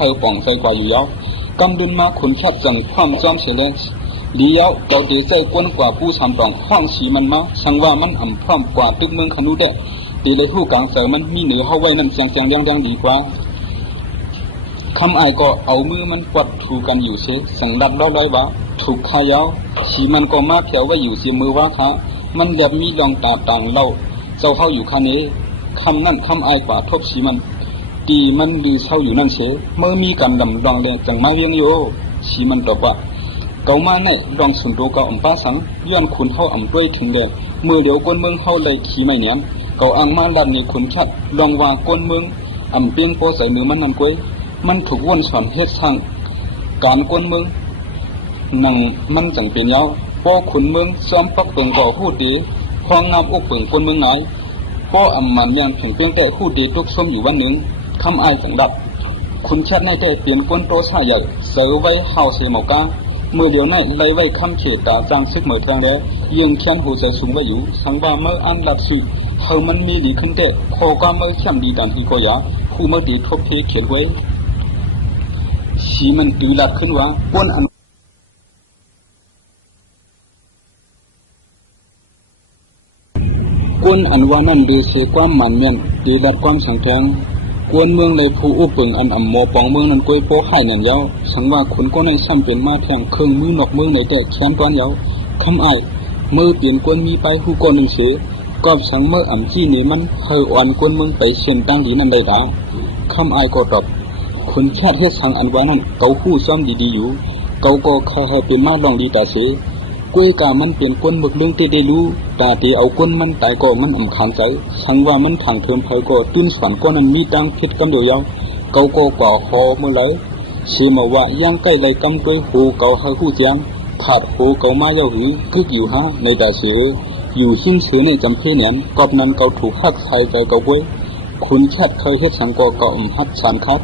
ป่องใจกว่าอยู่ยาวกำดุนมาขุนแคบจังความจอมเฉลยดียาวเกาเตใจกวนกว่าผู้ทำป่องห้องสีมันมาสังว่ามันอ่ำพร้อมกว่าตึกเมืองขนุเดะตีเลยผู้กลางเสริมมันมีเหนือเข้าไว้นั่นจังจังยังดีกว่าคำอายก็เอามือมันกวาดถูกันอยู่เสียสังดัดร้อยว่าถูกขายาวสีมันก็มาเขียวไว้อยู่เสียมือว่าขามันแบบมีลองตาต่างเล่าเจ้าเข้าอยู่คันนี้คำนั่นคำอายกว่าทบสีมันตีมันดื้อเช่าอยู่นั่นเสียเมื่อมีการดำดองแดงจังมาเวียงโยสีมันตอบว่าเกามาในดองสุนโตเกาอ่ำป้าสังย้อนขุนเข้าอ่ำด้วยถึงเดมือเดียวก้นเมืองเข้าเลยขี่ไม่เนียนเกาอ่างมาลันในขุนชัดลองว่าก้นเมืองอ่ำเปียงโปใส่มือมันนั่นกวยมันถูกวนสอนเฮ็ดทางการก้นเมืองนั่งมันจังเป็นยาวพ่อขุนเมืองซ้อมปักเปิงก่อผู้ดีพองงามอกเปิงก้นเมืองไหนพ่ออ่ำมันยังถึงเพียงแต่ผู้ดีทุกส้มอยู่วันหนึ่งคำอายสังดับคุณชัดในแต่เปลี่ยนก้นโตชาใหญ่เสือไว้เฮาเสียหมอกาเมื่อเดียวในเลยไว้คำเขตตาจางซึกเหมือทางแล้วยังเขียนหูใจสูงไว้อยู่สังว่าเมื่ออันหลับสื่อเฮามันมีดีขึ้นแต่พอก็เมื่อเข้มดีดันที่ก็ยาผู้เมื่อดีทบเทเขียนไว้สีมันดื้อหลับขึ้นว่าก้นอันก้นอันว่านั่นดื้อเสียความมันเมียนดื้อหลับความสังแทงกวนเมืองเลยผู้อุปปึงอันอ่ำโมปองเมืองนั้นกวยโป้ไข่เนียนยาวสังว่าขุนก็ในซ้ำเป็นมาแทงเครื่องมือนอกเมืองในแต่แขนตอนยาวคำอายเมื่อเปลี่ยนกวนมีไปผู้ก้นหนึ่งเสียก็สังเมื่ออ่ำจี้นี่มันเฮออ่อนกวนเมืองไปเช่นตั้งดีนั่นได้ด่าคำอายก็ตอบขุนชาติเฮ็ดสังอันว่านั้นเกาผู้ซ้อมดีๆอยู่เกาก็เคยเป็นมาลองดีแต่เสียกวยกามันเปลี่ยนกวนบึกเรื่องที่ได้รู้ตาที่เอากวนมันตายก็มันอ่ำขานใจสังว่ามันทางเทิมเพอก็ตุ้นสวนก็นั้นมีดังผิดกำเดียวยาวเกาก็กว่าคอเมื่อไรเชื่อมาว่าย่างใกล้ไรกำด้วยหูเกาให้หูเจียงผัดหูเกามาเย้าหือกึกอยู่ฮะในตาเสืออยู่หิ้งเสือในจำเพเนียนกอบนั้นเกาถูกหักใส่ใจเกาไว้คุณชัดเคยเฮ็ดสังก็เกาหักสารคัด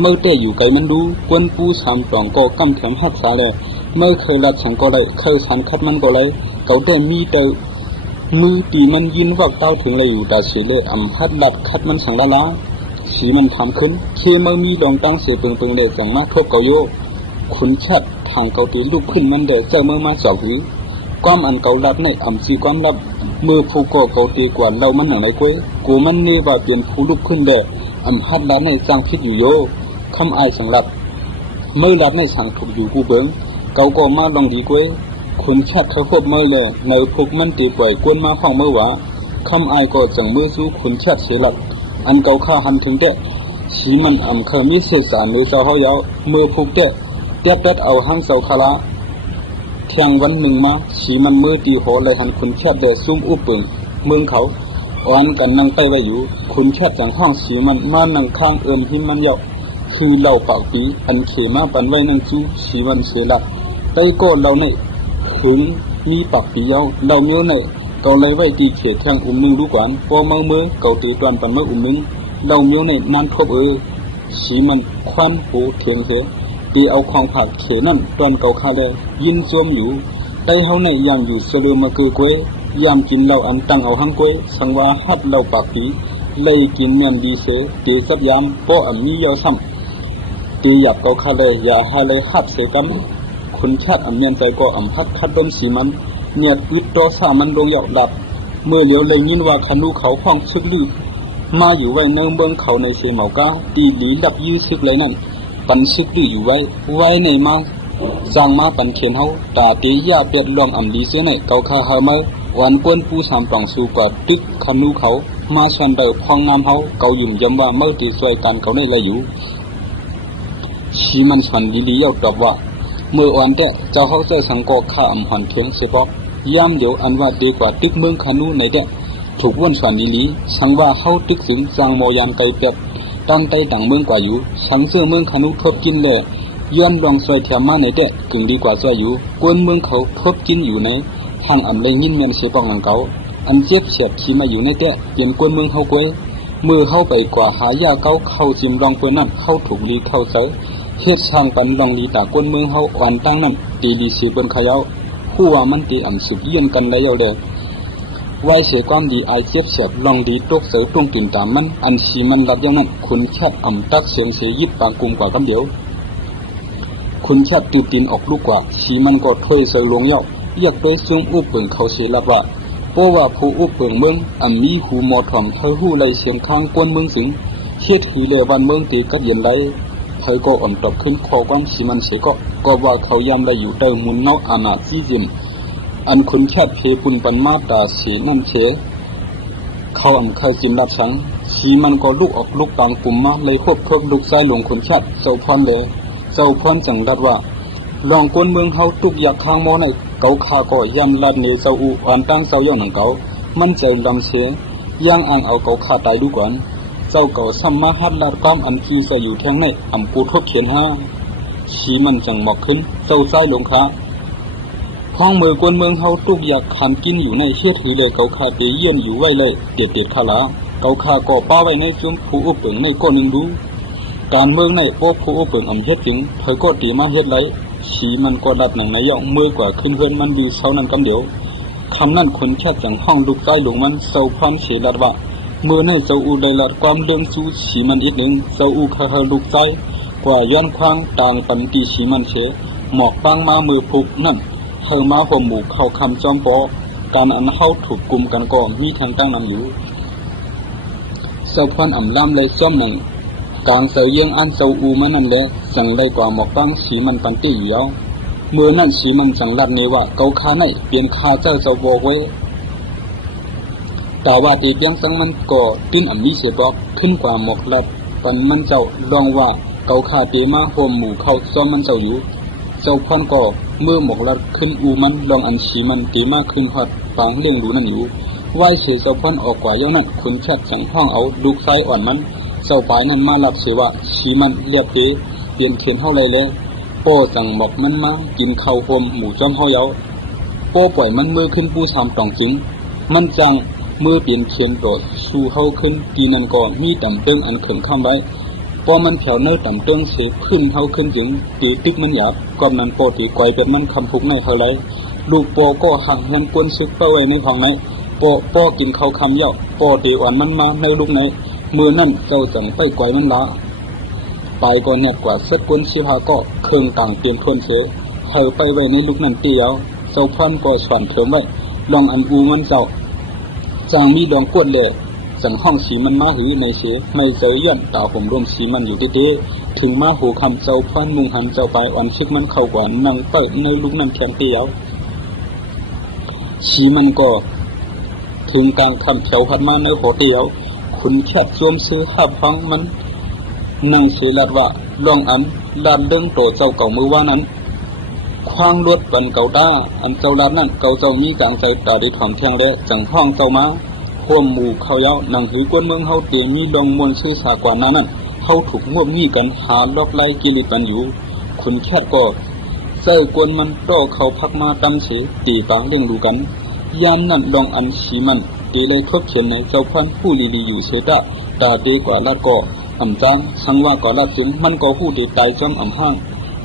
เมื่อแต่อยู่ไกลมันดูกวนปูสามปล่องก็กำแถมหักษาแล้วเมื่อเคยรัดสังก็เลยเคยสารคัดมันก็เลยเกาแต่มีแต่มือตีมันยินว่าเต้าถึงเลยอยู่แต่เสียเลยอ่ำพัดดัดคัดมันสังละล้าสีมันทำขึ้นเคเมื่อมีดองตั้งเสียเปิงเลยจังมาทบเกาโยขุนชัดทางเกาตีลูกขึ้นมันเดเจ้าเมื่อมาสอบหือความอันเกาลับในอ่ำสีความลับมือผู้ก่อเกาตีกว่าเรามันหนังไรกวยกูมันนี่ว่าเปลี่ยนผู้ลูกขึ้นเดอ่ำพัดดัดในจังพิษอยู่โยคำอายสังลับเมื่อลับในสังถูกอยู่กูเบิงเกาก็มาลองดีกวยคุณชัดเขาพบเมื่อเลยในพวกมันตีปล่อยกวนมาห้องเมื่อวะคำอายก็จังมือสู้คุณชัดเสียหลักอันเกาข้าหันถึงเดะสีมันอ่ำเคยมีเศษสารในเสาเขายาวมือพวกเดะเด็ดเอาหางเสาคาราเที่ยงวันหนึ่งมาสีมันมือตีหัวเลยหันคุณชัดเดะซุ่มอุปปึงเมืองเขาอ่อนกันนั่งใต้ไว้อยู่คุณชัดจังห้องสีมันมานั่งข้างเอิมหิมมันยาวคือเหล่าปากปีอันเขมาปันไว้นั่งจู้สีมันเสียหลักไต้ก็เราในถึงมีปากปีเย้าเราเมื่อในเกาเลยไว้ตีเขตแทงนึงรู้ก่อนพอเมื่อเกาตีตอนปันเมื่อนึงเราเมื่อในมันทบสีมันควันหูเทียงเสียตีเอาของผักเขนั่นตอนเกาคาเลยยินซ้มอยู่ไต้เฮาในยังอยู่เสลือมาเกือกวยยามกินเราอันตั้งเอาหังกวยสังว่าฮัดเราปากปีเลยกินเงินดีเสียตีสับยามพออ่ำมีเยาซ้ำตีหยับเกาคาเลยอย่าฮาเลยฮัดเสียกันคุณชาติอ่ำเนียนใจก็อ่ำพัดคัดดมสีมันเนียดวิตโตสามันลงหยอกดับเมื่อเหลียวเลยยินว่าขนูเขาห้องซึกลือมาอยู่ไว้เนืองเบื้องเขาในเสมาก้าตีหลีดับยื้อซึกเลยนั่นปันซึกลืออยู่ไว้ในมาจางมาปันเขียนเฮาตาตียาเปียดลองอ่ำดีเสียในเกาคาเฮาเมื่อวันกวนผู้สามปล่องสู่กับตึกขนูเขามาชวนเดิพองงามเฮาเกาหยุ่มยำว่าเมื่อตีสวยการเขาในไรอยู่ชีมันสันดีๆยาวตอบว่าเมื่อวันเดะเจ้าเขาเจอสังกอข้าอ่ำหันเพียงเสียบอกย่ำเดี๋ยวอันว่าดีกว่าตึกเมืองขนูในเดะถูกวนสวนดีๆสังว่าเขาตึกสิงจังโมยานไกลเป็ดตั้งใจต่างเมืองกว่าอยู่สังเสื้อเมืองขนุทบกินเลยย้อนลองซอยแถมมาในเดะกึ่งดีกว่าซอยอยู่กวนเมืองเขาทบกินอยู่ในทางอ่ำเลยยินเมียนเสียปองหลังเขาอันเจ็บเฉียดขี่มาอยู่ในเดะเปลี่ยนกวนเมืองเขากวยมือเข้าไปกว่าหายาเก้าเข้าจิมรองเพื่อนนั่นเข้าถูกลีเข้าใจเฮ็ดช่างปันลองลีตากวนเมืองเฮาอ่อนตั้งนั่นตีดีสีบนขยาวผู้ว่ามันตีอ่ำสุกเยี่ยนกันได้ยาวเด้อ ไว้เสียความดีไอเจ็บเสียบลองดีตกเสือตรงกินตามมันอันชีมันรับอย่างนั้นคุณแค่อ่ำตัดเสียงเสียยิบปากกุมกว่าคำเดียวคุณแค่ตื่นตีนออกลูกกว่าชีมันก็ถ้วยเสือลงเยาอยากไปซึ่งอุปเปิงเขาเสียรับว่าเพราะว่าผู้อุปเปิงเมืองอันมีหูหมอถ่อมเธอหูไหลเสียงข้างกวนเมืองสิงเชิดหือเลวันเมืองตีกัดเย็นไหลเธอก็อ่ำตบขึ้นคอความชีมันเสียก็ว่าเขายำไหลอยู่เติมมุนนอกอาณาจีจิมอันคุณแค่เพปุนปันมาตาเสียนั่นเชเขาอ่ำเคยจิมรับสังชีมันก็ลุกออกลุกต่างกลุ่มมาเลยควบทบลุกซ้ายลงคุณแค่เจ้าพรเลยเจ้าพรจังรัดว่าลองกวนเมืองเฮาตุกอยากข้างมอในเกาคาก็ยำลัดเนเจ้าอูอ่านตั้งเจ้าย่อหนังเกามันใจลำเสียย่างอ่างเอาเกาคาตายดูก่อนเจ้าเก่าซ้ำมาฮัดลาดความอันที่จะอยู่แทงในอ่ำกูทบเขียนห้าชีมันจังหมอกขึ้นเจ้าซ้ายลงขาห้องมือกวนเมืองเฮาตุกอยากขันกินอยู่ในเชือถือเลยเกาคาเตียนอยู่ไว้เลยเด็ดขาลาเกาคาก็ป้าไว้ในซุ้มผู้อุปเปิงในก้อนหนึ่งดูการเมืองในโป๊ผู้อุปเปิงอ่ำเฮ็ดถึงเธอก็ตีมาเฮ็ดไรชีมันก็ดับหนังในย่องมือกว่าขึ้นเฮือนมันดูเศร้านั้นกำเดียวคำนั้นคนแค่จังห้องลูกใต้หลวงมันเศร้าพร้อมเฉลัดว่าเมื่อในเจ้าอูได้ลัดความเรื่องสู้ชีมันอีกหนึ่งเจ้าอูคาเฮลูกใต้กว่าย้อนควางต่างปันตีชีมันเฉหมอกบางมามือผูกนั่นเธอมาห่มหมู่เข้าคำจอมปอการอันเข้าถูกกลุ่มกันก็มีทางตั้งนำอยู่เศร้าพรอ่ำล้ำเลยซ้อมหนึ่งกลางเสาเยี่ยงอันเสาอูมันนั่นแหละสั่งได้กว่าหมอกตั้งสีมันปันตี้อยู่แล้วเมื่อนั่นสีมันสั่งลัดเนว่าเกาคาในเปลี่ยนคาเจ้าเจ้าบอกไว้แต่ว่าตีเพียงสังมันก็ติ้นอ่ำมีเสียบอกขึ้นกว่าหมอกลัดปันมันเจ้าลองว่าเกาคาเตมาห่มหมู่เข้าซ้อมมันเจ้าอยู่เจ้าพ่อนก็เมื่อหมอกลัดขึ้นอูมันลองอันสีมันเตมาขึ้นฮอดปางเลี้ยงดูนั่นอยู่ไหวเสียเจ้าพ่อนออกกว่าเย่านั้นคุณแคบสั่งห้องเอาลูกไส้อ่อนมันเจ้าปายนั้นมาหลับเสียว่าชีมันเรียบเปเปลี่ยนเขียนเท่าไรเลยโป้สั่งบอกมันมากินข้าวโฮมหมูจอมเฮาเยาโป้ปล่อยมันมือขึ้นผู้ทำตองจริงมันจังมือเปลี่ยนเขียนโดดสู่เฮาขึ้นกีนันก่อนมีต่ำเติ้งอันเขินข้ามไว้พอมันแถวเนื้อต่ำเติ้งเสียขึ้นเฮาขึ้นถึงตีติ๊กมันหยาบก่อนนั้นโป้ตีไกวเป็นมันคำพุกในเฮาไรลูกโป้ก็ห่างแหงกวนซึกเป้าไว้ในห้องไหนโป้กินข้าวคำเยาโป้ตีอ่อนมันมาในลูกไหนมือนั่นเจ้าจังไปไกวมันละไปก่อนเนี่ยกว่าเซ็ตกวนชีพาก็เครื่องต่างเตรียมทวนเสือเธอไปไว้ในลูกนั่นเตี้ยวเจ้าพันก็สอนเถิมไว้ลองอันอูมันเจ้าจางมีดองกวดเลยจังห้องสีมันมาหือในเสียไม่เจอยันตาผมรวมสีมันอยู่เต้ถึงมาหูคำเจ้าพันมุงหันเจ้าไปอ่อนชิกมันเข้ากว่านั่งเปิดในลูกนั่นแข็งเตี้ยวสีมันก็ถึงการคำเฉาพัดมาในหัวเตี้ยวคุณแค่จวมซื้อหับฟังมันนั่งเสียลัดว่าลองอันลานเดิงโตเจ้าเก่ามือว่านั้นควางลวดปันเก่าตาอันเจ้าลานนั้นเก่าเจ้ามีกลางใจตาดีถ่อมเทียงเลยจังห้องเจ้ามาห่วมหมู่เขาเย้านั่งหือกวนเมืองเฮาเตียมีดองมวลซื้อสากว่านั้นเฮาถูกง่วมมีกันหาลอกไล่กิริปันอยู่คุณแค่ก็เจ้ากวนมันโตเขาพักมาตำเสียตีปางเลี้ยงดูกันยามนั้นลองอันสีมันตีเลยทบเขียนในเจ้าพันผู้ลีอยู่เสดตาดีกว่าลาดก็อ่ำจางสังว่าก็ลาดสิงมันก็ผู้ดีตายจอมอ่ำห้าง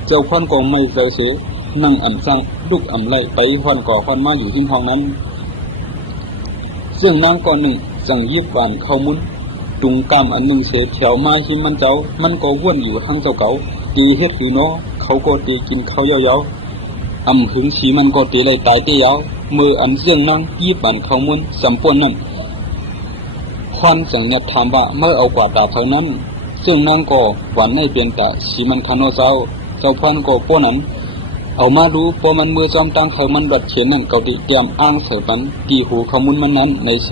เจ้าพันก็ไม่เจอเสียนั่งอ่ำจางลูกอ่ำไล่ไปพันก่อพันมาอยู่ที่ห้องนั้นซึ่งนางก่อนหนึ่งจังยิบหวานเข้ามุนตุงกามอันหนึ่งเสียแถวมาหิมมันเจ้ามันก็ว่นอยู่ทางเจ้าเก่าตีเฮ็ดหือเนาะเขาก็ตีกินเขาเยาๆอ่ำหึงสีมันก็ตีเลยตายเตี้ยวมืออันเสื่องนางยิบหวานเข้ามุนสำปวนนั่นควันจังเงียบถามว่าเมื่อเอากว่าตาเท่านั้นซึ่งนางก็หวานในเปลี่ยนแต่สีมันคานเจ้าพันก็ป้อนั้นเอามาดูพอมันมือจอมตั้งเขามันดัดเขียนนั่นเกาดิเตรียมอ้างเสือปันตีหูเขามุนมันนั้นในเส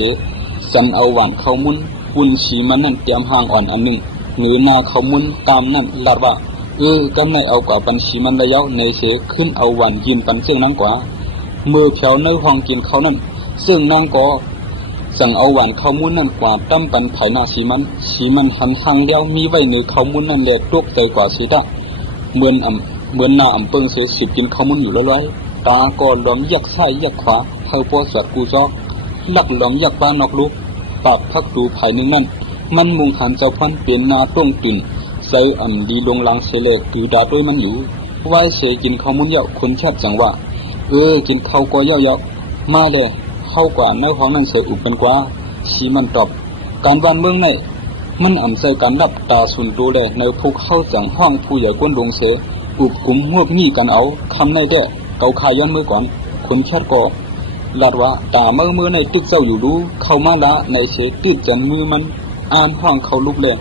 สันเอาหวานเขามุนวุ่นสีมันนั่นเตรียมห่างอ่อนอันหนึ่งหรือนาเขามุนตามนั่นลาดว่ากำในเอากว่าปันสีมันระยะในเสขึ้นเอาหวานยินปันซึ่งนั่งกว่ามือเผาเนื้อห้องกินเขานั่นซึ่งนางก็สั่งเอาหวานข้าวมุ้นนั่นกว่าตั้มปันไผ่นาสีมันหันทางเดียวมีไว้ในข้าวมุ้นนั่นแหละตกใจกว่าสีตาเหมือนหน้าอ่ำเปิงเสียสิบกินข้าวมุ้นอยู่ร้อยตาก็ล้อมยักซ้ายยักขวาเฮาปอสวัดกูจอกลักล้อมยักบ้านนอกลุกปากพักดูไผ่หนึ่งนั่นมันมุงหันเจ้าพันเป็นนาต้งตื่นใส่อ่ำดีลงลังเสลกคือดาด้วยมันอยู่ไหวเสียกินข้าวมุ้นเยาคนแคบจังว่ากินข้าวก็เยามาเลย เข้ากว่าในห้องนั้นเสืออุบเป็นกว่าชีมันตอบการบ้านเมืองในมันอ่ำใจการรับตาสุนตูเลยในภูเข้าจังห้องผู้ใหญ่ก้นลงเสืออุบกุมงวบงี้กันเอาคำในเด้อเกาคาย้อนมือก่อนคนแค่ก่อลาดว่าตาเมื่อในตึกเจ้าอยู่ดูเข้ามาละในเสือติดจันมือมันอ่านห้องเขาลุกเลย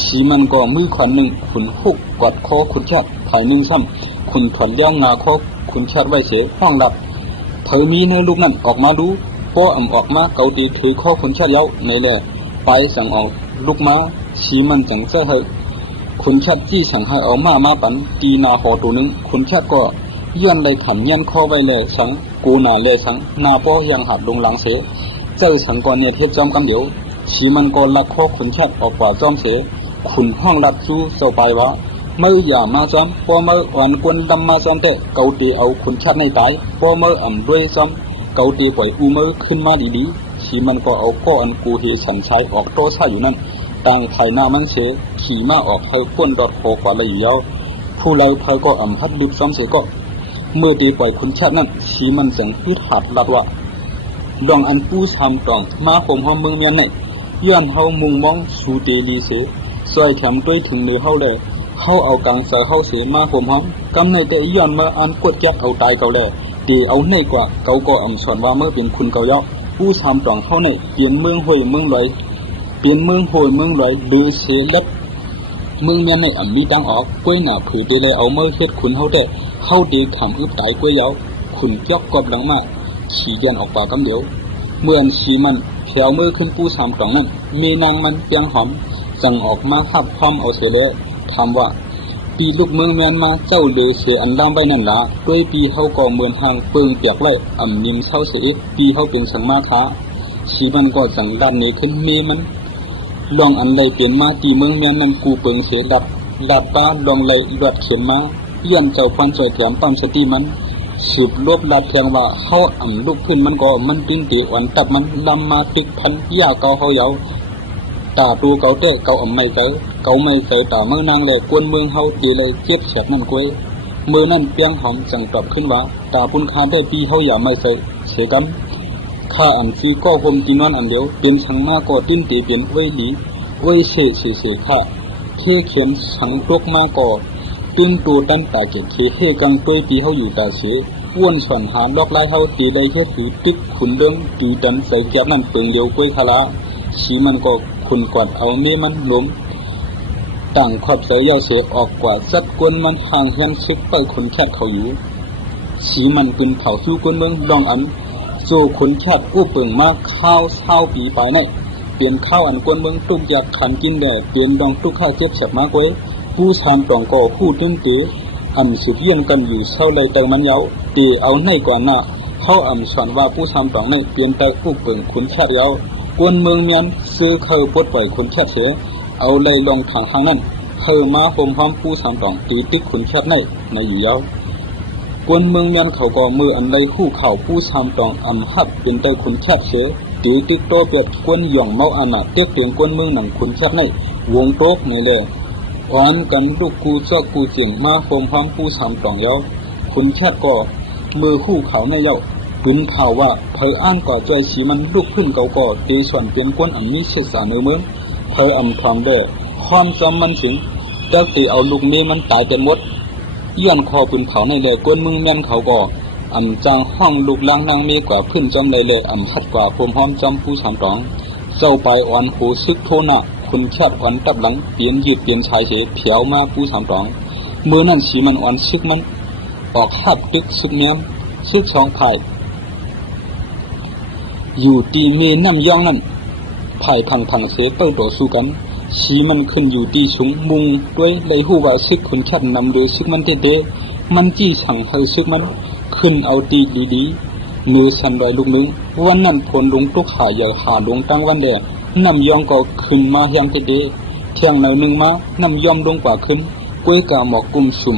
ชีมันก็มือขวัญหนึ่งขุนหุกกอดคอขุนชัดภายหนึ่งซ้ำขุนถอนเลี้ยงงาคอขุนชัดไว้เสียห้องหลับเธอมีเนื้อลูกนั่นออกมาดูป้ออ่ำออกมาเกาตีถือข้อขุนชัดเย้าในเลยไปสั่งออกลูกมาชีมันจังเจ้าเหอขุนชัดจี้สั่งให้เอามาปั่นตีนาหอตัวนึงขุนชัดก็ย้อนเลยขันยันข้อไว้เลยสังกูนาเลยสังนาป้อยังหัดลงหลังเสียเจ้าสังก่อนเนี่ยเทศจอมกำเดียวชีมันก็ลักข้อขุนชัดออกกว่าจอมเสียขุนห้องรัดสู้เจ้าไปวะเมื่ออย่ามาซ้ำพอเมื่อวันกวนดำมาซ้ำแต่เกาตีเอาขุนชัดในตายพอเมื่ออ่ำด้วยซ้ำเกาตีปล่อยอูเมื่อขึ้นมาดีๆชีมันก็เอาก้อนกูเฮฉันใช้ออกโต้ซ่าอยู่นั่นต่างไข่หน้ามันเสียขี่มาออกเธอป้นดอดโคกว่าเลยอยู่ยาวผู้เราเธอก็อ่ำฮัดลิบซ้ำเสียก็เมื่อตีปล่อยขุนชัดนั่นชีมันจังฮึดหัดลัดว่าดองอันปู้ทำตองมาข่มห้องเมืองเมียนในย้อนเฮามุงมองสูเตลีเสซอยแถมด้วยถึงเนื้อเฮาเลยเฮาเอากังเสือเฮาเสมาข่มห้องกำในแต่ย้อนมาอันกวดแก๊กเอาตายเก่าเลยตีเอาในกว่าเก่าก็อ่ำสอนว่าเมื่อเป็นคุณเก่าเยาะปู้ทำตองเฮาในเปลี่ยนเมืองห้วยเมืองลอยเปลี่ยนเมืองห้วยเมืองลอยดื้อเสลัดเมืองเมียนในอ่ำมีดังออกก้วยหน้าผือเดเลยเอาเมื่อเฮ็ดคุณเฮาแต่เฮาดีขำอึบตายก้วยเยาคุณยอกกอบหลังมาขี่ยันออกปากกำเดียวเมื่อชีมันแถวมือขึ้นปูสามกล่องนั้นมีนางมันเปียงหอมจังออกมาทับพร้อมเอาเสียเลยถามว่าปีลูกเมืองเมียนมาเจ้าเลือเสียอันล่างไว้นั่นละด้วยปีเขาก็เหมือนหางเปิงเปียกเลยอ่ำนิ่มเศร้าเสียปีเขาเป็นสังมาค้าชีมันก็จังด้านนี้ขึ้นมีมันลองอันใดเปลี่ยนมาตีเมืองเมียนนั้นกูเปิงเสียดับป้าลองเลยลวดเข็มมาย้อนเจ้าพันใจแถมปั๊มสติมันสืบลบลาเพียงว่าเขาอ่ำลูกขึ้นมันก็มันติ้งตีอ่อนตับมันลำมาติกพันยาเกาเขาเยาตาตูเกาเตะเกาอ่ำไม่เจอเกาไม่เจอตาเมืองนางเลยกวนเมืองเขาตีเลยเจ็บเฉียดนั่นกวยมือนั่นเปียงหอมจังตอบขึ้นว่าตาปุ่นคาได้ปีเขาอย่าไม่เจอเสียกำข้าอ่ำฟีก็คมตีนอนอันเดียวเป็นสังมาก็ติ้งตีเป็นไว้หลีไว้เสียข้าเที่ยเขียนสังตกมาก็ตื่นตัวตั้งแต่เก็บเคเฮกังตัวปีเขาอยู่ตาเสียอ้วนส่วนหามลอกไล่เขาตีได้แค่ถือติ๊กขุนเดิงตีดันใส่แก้มนั่นเปิงเดียวกล้วยคาราชีมันก็ขุนกวาดเอาเมมันล้มต่างขอบเสียยาเสียออกกว่าจัดกวนมันห่างเฮียนซึกไปขุนแคดเขาอยู่ชีมันปืนเผาสู้กวนเมืองลองอันโจขุนแคดกู้เปิงมาข้าวเศร้าปีไปในเปลี่ยนข้าวอันกวนเมืองตุกอยากขันกินแดดเปลี่ยนดองตุกข้าเจ็บเฉบมากไว้ผู้ชามตองก็ผู้ตึ้งเต๋ออันสืบเยี่ยงกันอยู่เศร้าเลยแต่มันเย้าตีเอาในกว่าหน้าเขาอ่ำสอนว่าผู้ชามตองในเปลี่ยนแต่ผู้เปิงขุนแคดเย้ากวนเมืองเมียนซื้อเคยปวดปล่อยขุนแคดเสียเอาเลยลงทางนั้นเคยมาห่มพร้อมผู้ชามตองตีติ๊กขุนแคดในอยู่เย้ากวนเมืองเมียนเขาก็มืออันเลยคู่เข่าผู้ชามตองอ่ำหัดเป็นแต่ขุนแคดเสียตีติ๊กโตเปียดกวนหย่องเมาอาณาเตียกเตียงกวนเมืองหนังขุนแคดในวงโต๊กในเลยอ่อนกันลูกกูเจ้ากูเจียงมาห่มพร้อมผู้ชามตองเย้าขุนแคดก็มือคู่เขาในเย้าปืนข่าวว่าเพออ้างก่อใจสีมันลุกขึ้นเก่าก่อตีส่วนเปลี่ยนกวนอันนี้เสียสาเนื้อเมืองเพออ่ำทำได้ความจำมันสิงเจ้าตีเอาลูกเมมันตายเป็นมดย้อนคอปืนเผาในเลยกวนมึงแม่นเขาก่ออ่ำจางห้องลูกล้างนางเมกว่าขึ้นจำในเลยอ่ำคัดกว่าพรมหอมจำผู้สามตองเจ้าไปอ่อนหูซึกโทนะคุณชาติอ่อนตับหลังเปลี่ยนยืดเปลี่ยนชายเสียเผียวมาผู้สามตองเมื่อนั้นสีมันอ่อนซึกมันออกหับตึกซึกเมียมซึกสองไผ่อยู่ตีเมน้ำย่องนั่นไผ่พังเสเปิลต่อสู้กันชีมันขึ้นอยู่ตีสูงมุงด้วยเลยหูว่าซึกขุนชัดนำโดยซึกมันเตะมันจี้สั่งให้ซึกมันขึ้นเอาตีดีๆมือสั่นลอยลูกนึงวันนั้นผลลงตุกหาใหญ่หาลงตั้งวันแดงน้ำย่องก็ขึ้นมายังเตะเที่ยงหน่อยนึงมาน้ำย่อมลงกว่าขึ้นกล้วยกาหมอกกุมสุ่ม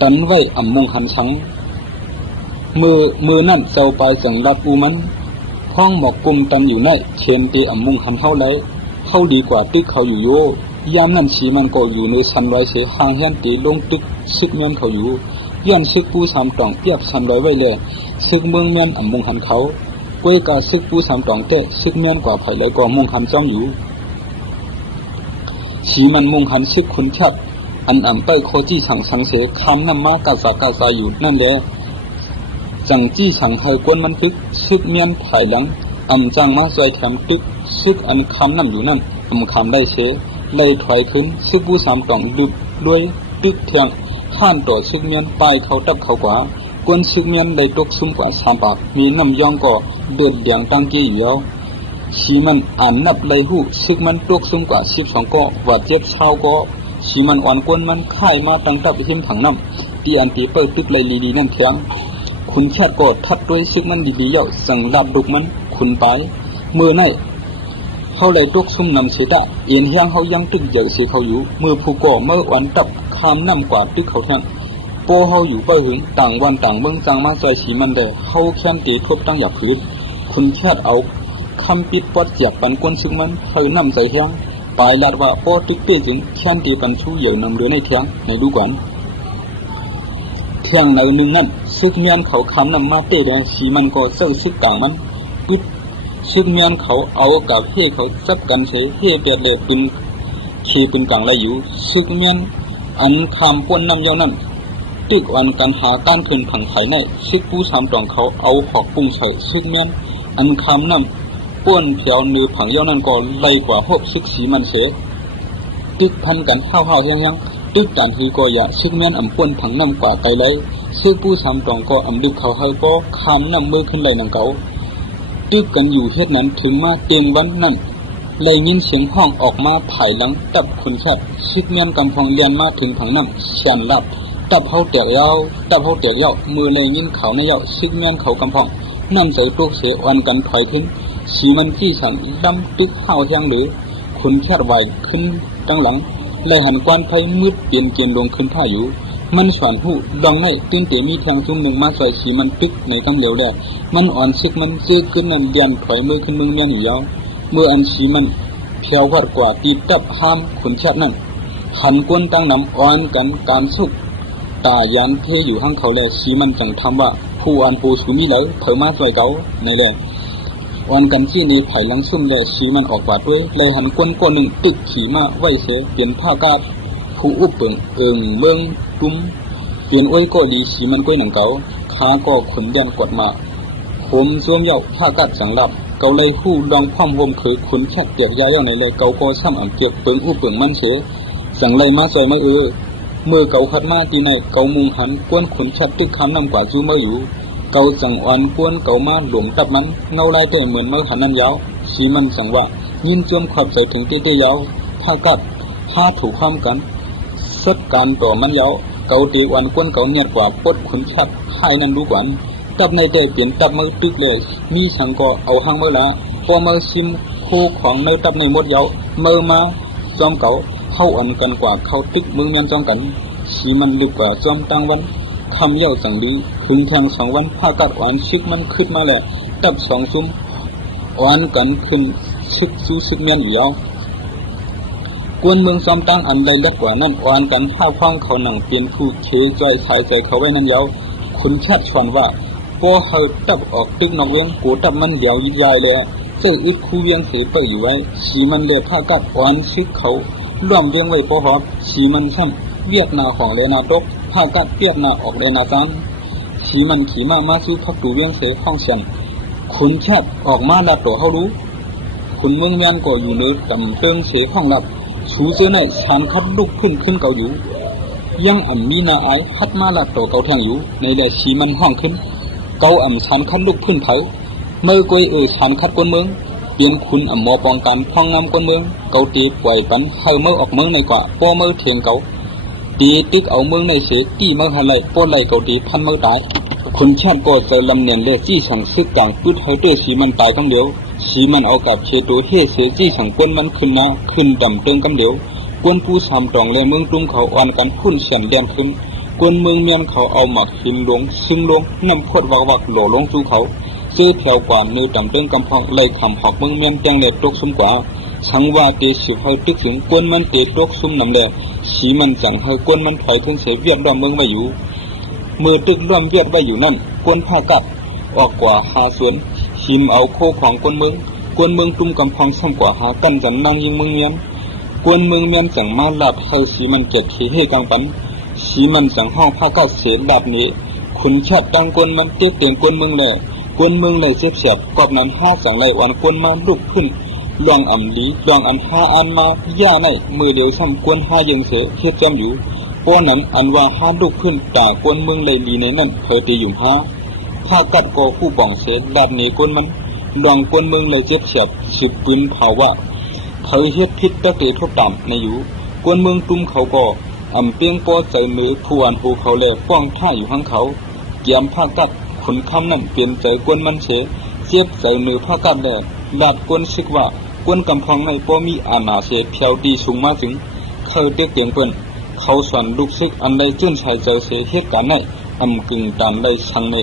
ตันไว้อ่ำมงหันสังมือนั่นเจ้าไปจังรับอูมันห้องหมอกกุมตันอยู่ในเชนตีอ่ำมุงหันเท่าไรเข้าดีกว่าตึกเขาอยู่โยยามนั่นสีมันก็อยู่ในสันลอยเสียห่างเฮียนตีลงตึกซึกเมียนเขาอยู่ย้อนซึกผู้สามตองเปียบสันลอยไว้เลยซึกเมืองเมียนอ่ำมุงหันเขา กวยกาซึกผู้สามตองเตะซึกเมียนกว่าไผ่ไหลกว่ามุงหันจ้องอยู่ชีมันมุงหันซึกขุนชัดอันอ่ำไปโคจี้สั่งสังเสคำนำมากาซาอยู่นั่นแหละจังจี้สั่งเฮกวนมันตึกซึกเมียนไผ่หลังอ่ำจังมาใส่แถมตึกซึกอันคำนำอยู่นั่นอ่ำคำได้เสไล่ถอยขึ้นซึกผู้สามตองดุดด้วยตึกเทียงข้านต่อซึกเมียนไปเขาตับเขากว่ากวนซึกเมียนได้ตกซุ่มกว่าสามปากมีน้ำยองก่อเดือดเดียงตั้งกี้อยู่ชีมันอ่านนับเลยหูซึกมันตกซุ่มกว่า12ก่อว่าเจ็บเช้าก่อชีมันอ่อนกวนมันค่ายมาตั้งตับหิมถังน้ำตีอันตีเปิดตึกเลยลีนั่นเทียงคุณชาติก่อทัดด้วยซึกมันดีๆเยาสั่งดับดุกมันคุณไปมือในเขาเลยตกซุ่มนำเสียดะเอ็นเฮียงเขายังตึกเยอะเสียเขาอยู่มือผู้ก่อเมื่อวันตับคำน้ำกว่าตึกเขาทั้งโปเขาอยู่เปิดหึงต่างวันต่างเมืองจังมาใส่ชีมันได้เขาแค้นตีทบตั้งหยาบพื้นคุณชาติเอาคำปิดปอดเจียบปันกวนซึกมันเธอนำใจเฮียงปลายลาดว่าปอตึกเป้จึงแค้นตีปันชูเหยื่อนำเรือในเทียงในดูกวนเทียงในหนึ่งนั้นซึกเมียนเขาคำนำมาเต้แดงชีมันก็เสื่อซึกต่างมันกุดซึกเมียนเขาเอากับเฮ่เขาจับกันเสเฮ่เปียดเล็บปืนขี่ปืนกลางไรอยู่ซึกเมียนอันคำป้วนนำเย้านั้นตึกวันกันหาการขึ้นผังไผ่ในซึกผู้สามตองเขาเอาหอกปุ่งใส่ซึกเมียนอันคำนำป้วนเพียวนือผังเย้านั้นก็ไล่กว่าหกซึกสีมันเสตึกพันกันห้าวยังตึกจานฮีก็อย่าซึกเมียนอ่ำป้วนผังนำกว่าไกลไรซึกผู้สามตองก็อ่ำดึกเขาเฮาก็คำนำมือขึ้นไหลนังเก่าตึกกันอยู่เฮ็ดนั้นถึงมาเตียงวันนั้นเลยยินเสียงห้องออกมาภายหลังตับขุนชัดซึกเมียนกำพองเลียนมาถึงผังน้ำเชียนลับตับเขาเตียกยาวมือเลยยินเขาในยาวซึกเมียนเขากำพองน้ำใจตุกเสียวันกันถอยขึ้นสีมันที่สันดำตึกห้าวเทียงหรือขุนแค่ไหวขึ้นตั้งหลังเลยหันกวนไฟมืดเปลี่ยนเกียนลงขึ้นท่าอยู่มันสวนหูดองในตื่นเตมีทางซุ่มหนึ่งมาใส่สีมันตึกในกำเหลวแดดมันอ่อนซึกมันเจื้อขึ้นนั่นเดียนถอยมือขึ้นมึงเมียนอยู่ยาวเมื่ออันสีมันเพียววัดกว่าตีตับห้ามขุนแค่นั่นหันกวนตั้งน้ำอ่อนกันการสุกตายันเทอยู่ห้างเขาเลยสีมันจังทำว่าผู้อันปูสูมีเลยเผอมาใส่เขาในแหละวันกันที่นี้ไผ่ลังซุ่มเลยสีมันออกกว่าด้วยเลยหันกวนก้นหนึ่งตึกขี่มาไหวเสเปลี่ยนผ้ากาดผู้อุบเปิงเมืองตุ้มเปลี่ยนอ้อยก็ดีสีมันก้อยหนังเก่าขาก็ขนเดียนกดมาผมซ่วมเย้าผ้ากาดจังหลับเกาเลยหูดองความวมคือขุนแค่เปียกยาเย้าในเลยเกาก็ซ้ำอ่ำเปียกเปิงอุบเปิงมันเสสั่งเลยมาใส่มาเมื่อเกาขัดมาที่ในเกามุงหันกวนขุนชัดตึกคำนำกว่าจูเมื่ออยู่เกาจังอ่อนกวนเกามาหลวมตับมันเงาลายแต่เหมือนเมื่อหันนั่นยาวสีมันสั่งว่ายินจมขับใส่ถึงเตี้ยยาวผ้ากัดผ้าถูกความกันสักการต่อมันยาวเกาตีอ่อนกวนเกาเนียดกว่าปดขุนชัดให้นั่นรู้กวนตับในแต่เปลี่ยนตับมือตึกเลยมีสังก็เอาห้างเมื่อละพอเมื่อซิมโคของในตับในหมดยาวเมื่อมาจอมเกาเข้าอ่อนกันกว่าเขาตึกมึงเมียนจ้องกันสีมันลึกกว่าจอมตั้งวันคำเย้าจังดีถึงทาง2 วันผ้ากัดอ่อนซึกมันขึ้นมาแล้วตับ2 ซุ่มอ่อนกันขึ้นซึกสู้ซึกเมียนอยู่ยาวกวนเมืองจอมตั้งอันใดเล็กกว่านั้นอ่อนกันผ้าคว้างเขาหนังเปลี่ยนผู้เคจอยสายใจเขาไว้นั่นยาวคุณชัดชวนว่าพอเฮาตับออกตึกนอกเวียงกูตับมันเดียวยิบยายเลยเจ้าอึดคู่เวียงเสียเปิดอยู่ไว้สีมันเลยผ้ากัดอ่อนซึกเขาร่วมเวียงไว้พอหอบสีมันซ้ำเวียดนาของเลนาตกผ้ากัดเวียดนาออกเลนาซังสีมันขี่มาสู้พักตูเวียงเสห้องเสียงขุนชัดออกมาลัดตัวเขารู้ขุนเมืองเมียนก็อยู่เนื้อดำเติงเสห้องลับชูเจอในสานคัดลุกขึ้นเกาอยู่ยังอ่ำมีนาไอฮัดมาลัดตัวเกาแทงอยู่ในแดดสีมันห้องขึ้นเกาอ่ำสานคัดลุกขึ้นเผาเมื่อกวยสานคัดคนเมืองเปลี่ยนคุณอ่ำหมอปองการพองงามคนเมืองเกาตีปล่อยปันเฮาเมื่อออกเมืองในกว่าพอเมื่อเถียงเกาตีตึกเอาเมืองในเสตีเมื่อหาไหลป้นไหลเกาตีพันเมื่อตายคนชาติก็จะลำเนียงเลจี้สั่งซึกกลางปืดเฮาเตอร์สีมันตายทั้งเดียวสีมันเอากับเชตูเฮเสจี้สั่งก้นมันขึ้นนะขึ้นดำเติงกำเดียวกวนผู้สามตองและเมืองตุ้มเขาอ่อนกันพุ่นเสียนแดนขึ้นกวนเมืองเมียนเขาเอาหมักหินลงซึ่งลงน้ำพดวักหล่อลงสู่เขาซื้อแถวกว่าเนื้อดำเติงกำพองไล่คำหอกเมืองเมียนแจงเล็ดตกซุ่มกว่าสังว่าเตสิเฮาตึกถึงกวนมันเตตกซุ่มนำแลสีมันจังเฮากวนมันถอยถึงเสียเวียดรอมเมืองไว้อยู่เมื่อตึกร่วมเวียดไว้อยู่นั่นกวนผ้ากัดออกกว่าหาสวน ชิมเอาโคของกวนเมืองตุ้มกำพองส่งกว่าหากันจำนองยิงเมืองเมียนกวนเมืองเมียนจังมาลาดเฮาสีมันเจ็ดเฮเฮกังปันสีมันจังห้องผ้าเก้าเสียดาบนี้ขุนชัดดังกวนมันเตี้ยเตียงกวนเมืองเลยกวนเมืองเลยเสียบเสียบกอบนั้นห้าสังไหลอ่อนกวนมาลุกขึ้นลองอ่ำลีลองอันห้าอันมาย่าในมือเดียวซ้ำกวนห้ายังเสียเฮ็ดจำอยู่ป้อนั้นอันว่าห้าลุกขึ้นตากวนเมืองเลยลีในนั่นเคยตีอยู่ห้าผ้ากัดก่อผู้ป่องเสียดาบนี้กวนมันลองกวนเมืองเลยเจ็บเสียบสืบปืนเผาว่าเผยเฮ็ดพิษตะเกทุบต่ำในอยู่กวนเมืองตุ้มเขาก็อำเปียงป้อใจมือผู้อันผู้เขาแลป้องท่าอยู่ข้างเขาเกียมผ้ากัดขนคำนั่นเปลี่ยนใจกวนมันเสียบใจมือผ้ากัดแลลาดกวนซึกว่ากวนกำพองในป้อมีอาณาเสียเพียวดีสูงมาถึงเคยเด็กเตียงเปิ้นเขาสอนลูกซึกอันใดจื้นชายเจอเสียเหตุการณ์ในอำกึ่งตานได้ชังใน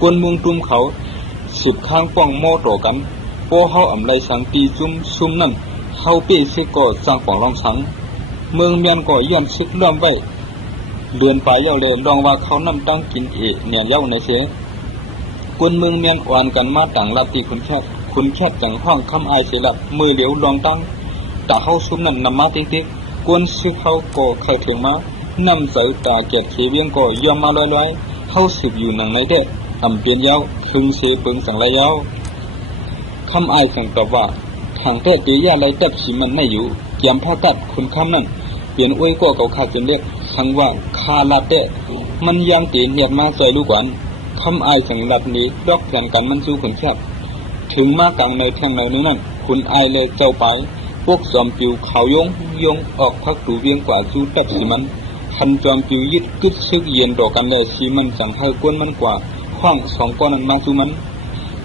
กวนเมืองตุ้มเขาสิบข้างป้องโมต่อกันป้อเฮาอำไรสังตีจุ้มซุ่มนั่นเฮาเป้ซึกก็สร้างป้องรองสังเมืองเมียนก็ย่อมซึกล้อมไว้เดือนปลายเย้าเลยลองว่าเขานำตั้งกินเนี่ยเย้าในเสียกวนเมืองเมียนอ่อนกันมาต่างลับตีคุณแค่จังห้องคำอายเสียหลับมือเหลียวลองตั้งตาเฮาซุ่มนั่นนำมาติ๊กกวนซึกเขาก็เคยถึงมานำเสือตาเกียดเขเวียงก็ย่อมมาลอยๆเฮาสืบอยู่หนังในเด็ดอำเปียนเย้าคึงเสเปิงสังไรเย้าคำอายสั่งตอบว่าทางเต้ตีย่าไรตับสีมันไม่อยู่เกียมผ้ากัดคุณคำนั่นเปลี่ยนอ้วยก็เขาขาดจนเล็กสังว่าคาลาเต้มันยังตีเหียดมาใจลูกหวานคำอายสั่งหลัดนี้ดอกกันกันมันสู้คนแคบถึงมากลางในแท่งในนู้นนั่นคุณอายเลยเจ้าไปพวกจอมปิวเขายงออกพักดูเวียงกว่าสู้ตับสีมันทันจอมปิวยึดกึศซึกเย็นดอกกันเลยสีมันสั่งให้กวนมันกว่าขว้างสองก้อนนั้นมาสู้มัน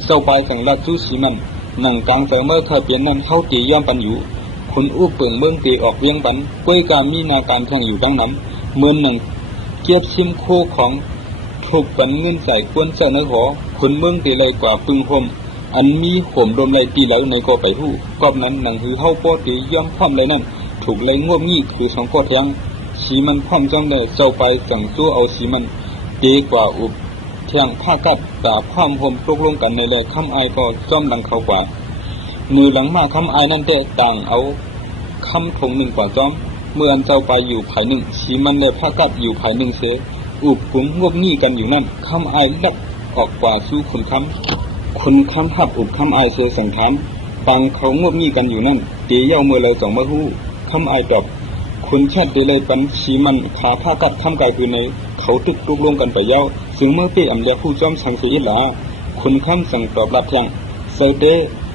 เจ้าไปสั่งหลัดสู้สีมันหนังกลางเสมอเคยเปลี่ยนนั้นเข้าตีย่อมปันอยู่คุณอู้เปิงเมืองตีออกเวียงปันกล้วยการมีนาการแข่งอยู่ดังน้ำเมืองหนึ่งเกียบชิมโคของถูกปันเงินใส่กวนเจ้าเนื้อหอคุณเมืองตีเลยกว่าปึงห่มอันมีห่มลมไหลตีแล้วในก็ไปหู้กอบนั้นหนังหือเข้าป้อตีย่อมพร้อมเลยนั่นถูกเลยงวบงี้คือสองก้อแทงสีมันพร้อมจังเลยเจ้าไปสั่งสู้เอาสีมันตีกว่าอุบเที่ยงผ้ากัดตาพร้อมห่มตกลงกันในเลยคำอายก็จ้อมดังเขากว่ามือหลังมาคำอายนั่นแต่ต่างเอาคำถงหนึ่งกว่าจ้อมเมื่อเจ้าไปอยู่ภายหนึ่งสีมันเลยผ้ากัดอยู่ภายหนึ่งเสียอุบปุ๋งงบงี้กันอยู่นั่นคำอายลับออกกว่าสู้คุณคำหับอุบคำอายเสียสังขารปังเขางบงี้กันอยู่นั่นเตียวเมื่อเลยจ่องมาหู้คำอายตอบคุณแค่เดเลยปันสีมันขาผ้ากัดคำกายคือในเขาตึกตุกลงกันไปเย้าซึ่งเมื่อเป้อำเลียผู้จ้อมสังเสียหลาคุณคำสั่งตอบรับยังเสด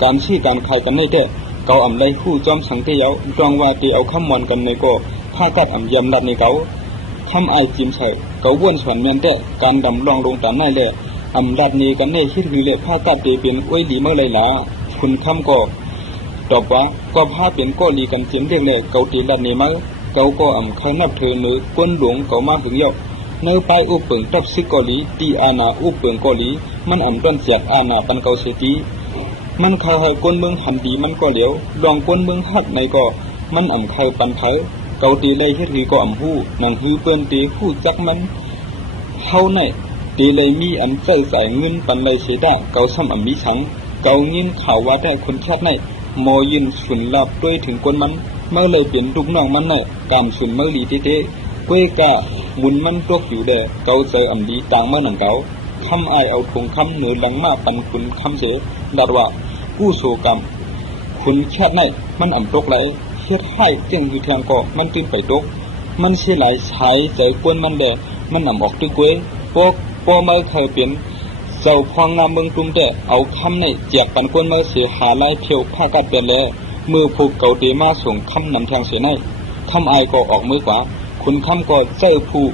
การชี้การขายกันในเด้เกาอำไรผู้จอมสังเตียวรองว่าตีเอาคำมอนกันในก็ผ้ากัดอำยำดัดในเกาคำไอจิมใส่เกาวนสวนเมียนเด้การดำลองลงตามในเล่อำดัดนี้กันในคิดคือเล่ผ้ากัดตีเป็นอ้วยดีเมื่อไรล่ะคุณคำก็ตอบว่าก็ผ้าเป็นก็ลีกันเจียนเรียกเล่เกาตีดัดนี้มั้งเกาก็อำใครนับเธอเนื้อก้นหลวงเกามาถึงเยาเนื้อไปอุปเปิงตับซิกเกาหลีตีอาณาอุปเปิงเกาหลีมันอำต้นเสียดอาณาปันเกาเสตีมันเขาให้ก้นเมืองหันดีมันก็เหลียวลองก้นเมืองหักในก็มันอ่ำเขาปันเผอเกาตีเลยเฮ็ดหือก็อ่ำหู้หนังหือเปิ้นตีหู้จักมันเฮาในตีเลยมีอันเจ้าใส่เงินปันเลยเสดาเกาซ้ำอ่ำมีสังเกายินข่าวว่าได้คนชาติในโมยินสุนลับด้วยถึงก้นมันเมื่อเลยเปลี่ยนลูกน้องมันในกามสุนเมื่อลีเต้กวยกะมุนมันตกอยู่เด้เกาเจออ่ำดีต่างเมื่อหนังเกาคำอายเอาทงคำเหนือหลังมาปันคุณคำเสดัดว่ากู้โศกรรมคุณแค่ไหนมันอ่ำตกไหลเฮ็ดให้เจียงอยู่แทงก็มันตื่นไปตกมันเสียหลายใช้ใจกวนมันเด้มันอ่ำออกตึกเว้ยพวกปอเมื่อเคยเป็นเจ้าพองงามเมืองตุ้มเด้เอาคำในแจกปันกวนเมื่อเสียหาไล่เพียวผ้ากัดเปลี่ยนเลยมือผูกเกาเดมาส่งคำนำแทงเสียในคำอายก็ออกมือกว่าคุณคำก็เจ้าผู้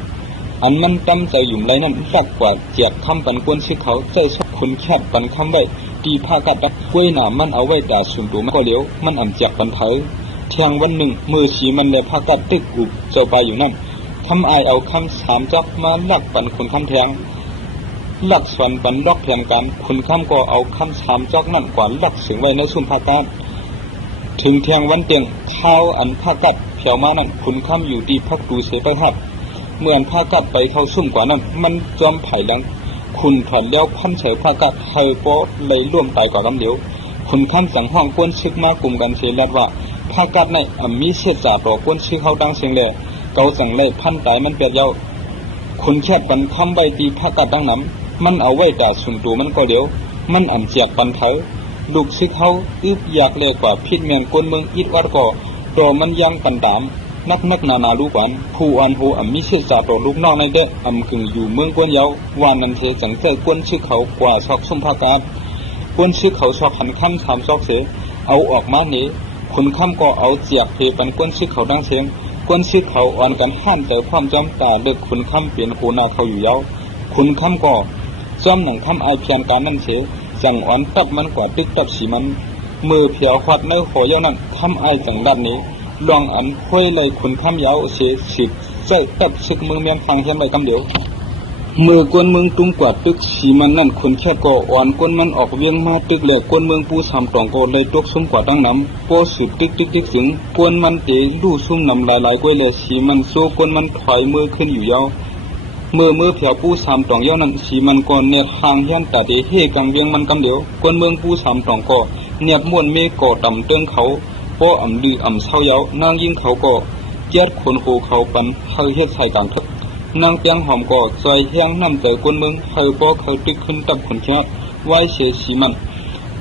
อันมันตั้มใจอยู่ไรนั่นรักกว่าแจกคำปันกวนชื่อเขาเจ้าชอบคุณแคบปันคำไว้ตีผ้ากัดดักกล้วยหนามันเอาไว้ด่าสุนตัวมันก็เลี้ยวมันอ่ำแจกปันเผอเที่ยงวันหนึ่งมือฉีมันเลยผ้ากัดตึกอุบเจ้าไปอยู่นั่นคำอายเอาคำสามจอกมาลักปันคุณคำแทงลักสวนปันล็อกแทนกันคุณคำก็เอาคำสามจอกนั่นกว่าลักสึงไว้ในซุ่มผ้ากัดถึงเที่ยงวันเตียงข้าวอันผ้ากัดเพียวมานั่นคุณคำอยู่ดีพักดูเสไปหัดเมื่อผ้ากัดไปเข้าซุ่มกว่านั้นมันจอมไผ่หลัง คุณถอนแล้วพันเฉยพากัดเฮยโปเลยร่วมตายก่อกำเดียวคุณคำสั่งห้องกวนซึกมากลุ่มกันเสียลัดว่าพากัดในมีเสียจ่าต่อกวนซึกเขาดังเสียงแหล่เกาสั่งเลยพันตายมันเปียกเย้าคุณแค่ปันคำใบตีพากัดดังน้ำมันเอาไว้ด่าสุนตูมันก็เดียวมันอันเจียกปันเถอลูกซึกเขาอึบอยากเล่กว่าพิษแมนกวนเมืองอิดวัดก็รอมันยังปันตามนักนาลูกหวานผู้อันหูมีเสียจ่าต่อลูกนอกในเด้กึ่งอยู่เมืองกวนเย้าว่านันเทสังเกตกวนซึกเขากว่าชอกสุ่มพากัดกวนซึกเขาชอกหันคำสามซอกเสเอาออกมาเนคุณคำก็เอาเจียกเพปันกวนซึกเขาดังเสียงกวนซึกเขาอ่อนกันห้ามแต่ความจำตาเด็กคุณคำเปลี่ยนโคนาเขาอยู่เย้าคุณคำก็จอมหนังทำไอเพียนการนั่นเสจังอ่อนตับมันกว่าติ๊กตับสีมันมือเพียวขวัดเนื้อหัวยาวนั้นทำไอจังด้านนี้ลองอันห้วยเลยคุณคำยาวเสียสิบใจตับซึกเมืองเมียนฟังเฮียนไปกำเดียวมือกวนเมืองตุ้มกว่าตึกสีมันนั่นคนแค่ก็อ่อนกวนมันออกเวียงมาตึกแหลกกวนเมืองปูสามตองก็เลยตกซุ่มกว่าตั้งน้ำโปสุดตึกถึงกวนมันเตะลู่ซุ่มนำหลายกวยเลยสีมันโซ่กวนมันถอยมือขึ้นอยู่ยาวมือเผียวปูสามตองเย้านั้นสีมันก็เนียดห่างเฮียนแต่เดเฮกังเวียงมันกำเดียวกวนเมืองปูสามตองก็เนียดม้วนเมฆก่อต่ำเติ้งเขาป้อดือเศร้าเย้านางยิ่งเขาก็เจียดคนโคเขาปันเฮยเฮ็ดใส่กันทึกนางเปียงหอมก็ซอยแห้งน้ำใจกวนเมืองเฮยป้อเขาตึกขึ้นตับขุนแคบไว้เสียสีมัน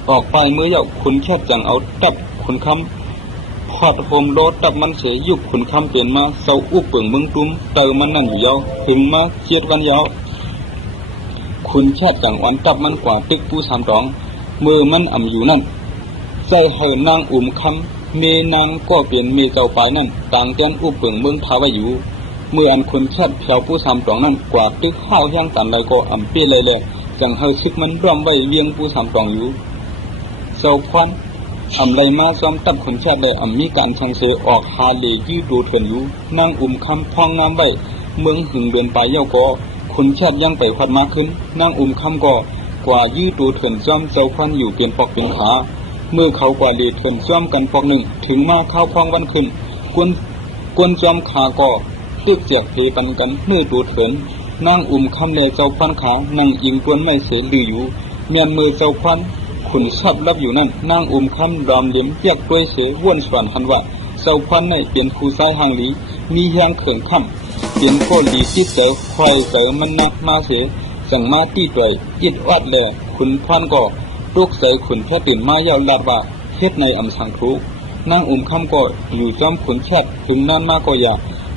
ออกไปเมื่อเย้าขุนแคบจังเอาตับขุนคำพอดโฮมโลตับมันเสียยุบขุนคำเปลี่ยนมาเศร้าอุบเปิงเมืองตุ้มเติมมันนั่นอยู่เย้าถึงมาเจียดกันเย้าขุนแคบจังวันตับมันกว่าตึกปูสามตองมือมันอยู่นั่นใจเฮนางคำเมนางก็เปลี่ยนเมเจ้าปลายนั่นต่างเต้นอุบเปิงเมืองทาไว้อยู่เมื่ออันคนแคบเพียวผู้สามตองนั่นกว่าตึกข้าวแห้งตันไรก็เปี้ยเลยจังเฮซึกมันร่วมไว้เวียงผู้สามตองอยู่เจ้าควันไรมาซ้อมตับคนแคบเลยมีการชังเสออกฮาเลยืดดูเถินอยู่นางคำพองน้ำไว้เมืองหึงเดินไปเย้าก็คนแคบยังไปพัดมาขึ้นนางคำก็กว่ายืดดูเถินซ้อมเจ้าควันอยู่เปลี่ยนปอกเป็นขาเมื่อเขากว่าเลเถินซ้อมกันปอกหนึ่งถึงมาเข้าพองวันขึ้นกวนจอมขาก็ตึกเจียกเพปันกันเมื่อดูเถินนางคำเลเจ้าควันขานั่งอิงกวนไม่เสียลืออยู่เมียนมือเจ้าควันขุนชับรับอยู่นั่นนางคำรอมเลี้ยมแยกด้วยเสียว่นสวนหันว่าเจ้าควันในเปลี่ยนผู้ชายหางหลีมีแหงเขินค่ำเปลี่ยนโคลีที่เจอคอยเจอมันนักมาเสียสั่งมาตีด้วยยิดวัดแลขุนควันก็ลูกใส่ขุนแค่ตื่นมาเย้าลาดว่าเฮ็ดในสังทุนางคำก็อยู่จอมขุนแค่ถึงนั่นมาก็อย่า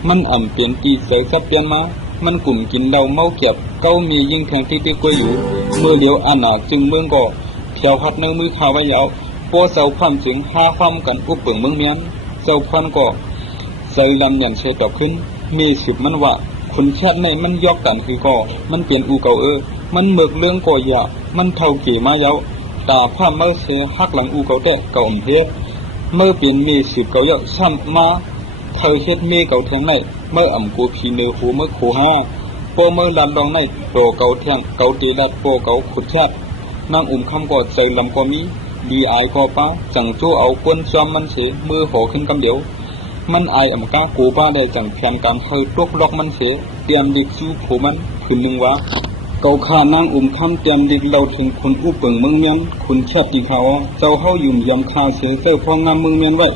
มันเปลี่ยนตีใส่ซับเปลี่ยนมามันกลุ่มกินเหล้าเมาเก็บเก้ามียิ่งแทงที่กล้วยอยู่เมื่อเลี้ยวจึงเมืองก็เที่ยวหัดเนื้อมือข่าวไว้ยาวโปเสาความจึงห้าความกันอุปเปิงเมืองเมียนเจ้าควันก็ใส่ลำยันเชตอบขึ้นมีสืบมันว่าขุนแค่ในมันยอกกันคือก็มันเปลี่ยนอูเก่ามันเมือกเรื่องก็อย่ามันเท่าเกี่มายาวตาผ้าเมื่อเสียหักหลังอูเก่าแต่เก่าเพียเมื่อเปลี่ยนมีสืบเก่าเยอะซ้ำมาเธอเฮ็ดมีเก่าแทงในเมื่อกูพีเนื้อหูเมื่อขู่ห้าโปเมื่อลำลองในโตเก่าแทงเก่าตีลัดโปเก่าขุดแคบนางคำก็ใจลำก็มีดีอายก็ป้าจังโจเอาก้นจอมมันเสียมือห่อขึ้นกำเดียวมันอายก้ากูป้าได้จังแผนการเฮยตกล็อกมันเสียเตรียมดิกสู้ผูมันคืนหนึ่งวะเก่าขานางคำเตรียมดิกเราถึงคนอุปเปิงเมืองเมียนคุณแคบตีเขาเจ้าเฮายุ่มยำคาเสียเจ้าพองงามเมืองเมียนไว้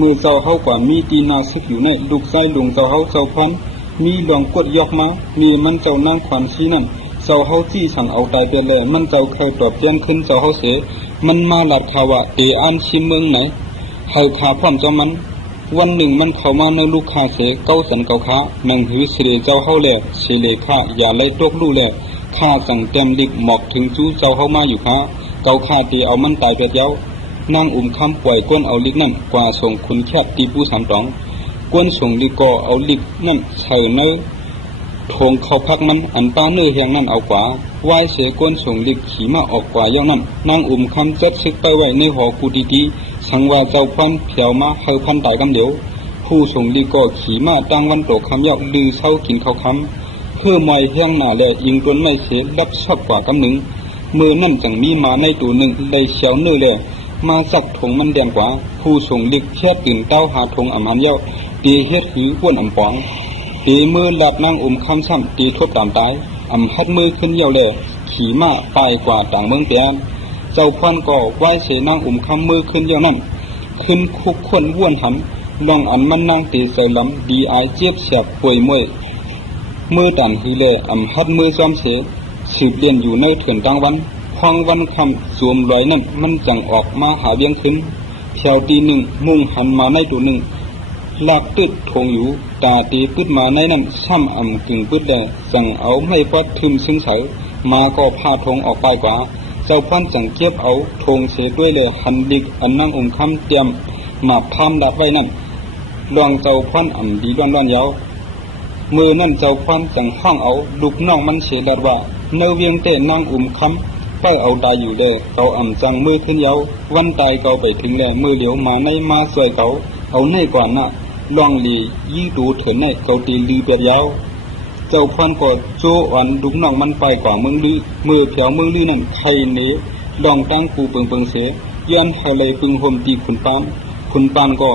มือเจ้าเฮากว่ามีตีนาซึกอยู่ในลูกไส้หลวงเจ้าเฮาเจ้าพันมีหลวงกดยอกมามีมันเจ้านางขวัญชี้นั่นเจ้าเฮาจี้สั่งเอาตายไปเลยมันเจ้าเคยตอบเตียนขึ้นเจ้าเฮาเสียมันมาหลับข่าวว่าเตอันชิมเมืองไหนเฮาขาพร้อมเจ้ามันวันหนึ่งมันเข้ามาในลูกค้าเสียเก้าสันเก้าขาแมงหือเสลเจ้าเฮาแลเสลข้าอย่าไล่ตกลู่แลข้าสั่งเต็มดิกหมอกถึงจู้เจ้าเฮามาอยู่ขาเก้าขาตีเอามันตายไปเย้านางคำป่วยก้นเอาลิกนั่นกว่าส่งคุณแคบตีผู้สามตองก้นส่งลิกก็เอาลิกนั่นใส่เนื้อทงเขาพักมันอันป้าเนื้อแหงนั่นเอากว่าไหวเสียก้นส่งลิกขี่มาออกกว่าย่างนั่นนางคำจัดซึกไปไว้ในหอกูดีๆสังว่าเจ้าพันเผียวมาเฮาพันตายกำเดียวผู้ส่งลิกก็ขี่มาตั้งวันโตคำยอกลือเช้ากินข้าวคำเพื่อมวยแห้งหนาแลยิงต้นไม้เสียรับชอบกว่ากำหนึ่งมือนั่นจังมีมาในตัวหนึ่งได้เฉียวเนื้อแลมาสักถงมันแดงกว่าผู้ส่งลิกแค่ตื่นเต้าหาถงหันเย้าตีเฮ็ดหือป้วนปองตีมือหลับนางคำซ้ำตีทบตามตายฮัดมือขึ้นเย้าแลขี ขี่ม้าไปกว่าต่างเมืองเตียนเจ้าพันก็ไหว้เสนางคำมือขึ้นเยานั้นขึ้นคุกคนว้วนหันลองอันมันนางตีเสลำดีไอเจ็บเสียบป่วยมวยมือดันฮีเลหัดมือซ้อมเสสืบเรียนอยู่ในเถื่อนกลางวันพองวันคำสวมลอยนั่นมันจังออกมาหาเบี้ยงขึ้นแถวตีหนึ่งมุ่งหันมาในตัวหนึ่งลากตึดทงอยู่ตาตีปืดมาในนั้นซ้ำกึ่งปืดแดงสั่งเอาไม่ปัดทึมซึ่งเสามาก็พาทงออกไปกว่าเจ้าพันจังเก็บเอาทงเสียด้วยเลยหันดิกอันนั่งคำเตรียมมาพามดัดไว้นั่นลองเจ้าพันดีร้อนยาวมือนั่นเจ้าพันจังห้องเอาลูกน้องมันเสียดัดว่าเนื้อเวียงเตะนั่งคำไปเอาได้อยู่เด้อเขาจังมือขึ้นยาววันตายเขาไปถึงแล้วมือเหลียวมาในมาสวยเขาเอาในก่อนน่ะลองลียี่ดูเถินในเขาตีลือเปียยาวเจ้าพันก็โจอ่อนลูกน้องมันไปกว่าเมืองลือมือเผียวเมืองลือนั่นใครเนี้ลองตั้งกูเปิงเสียย้อนให้เลยปึงห่มตีขุนปานก็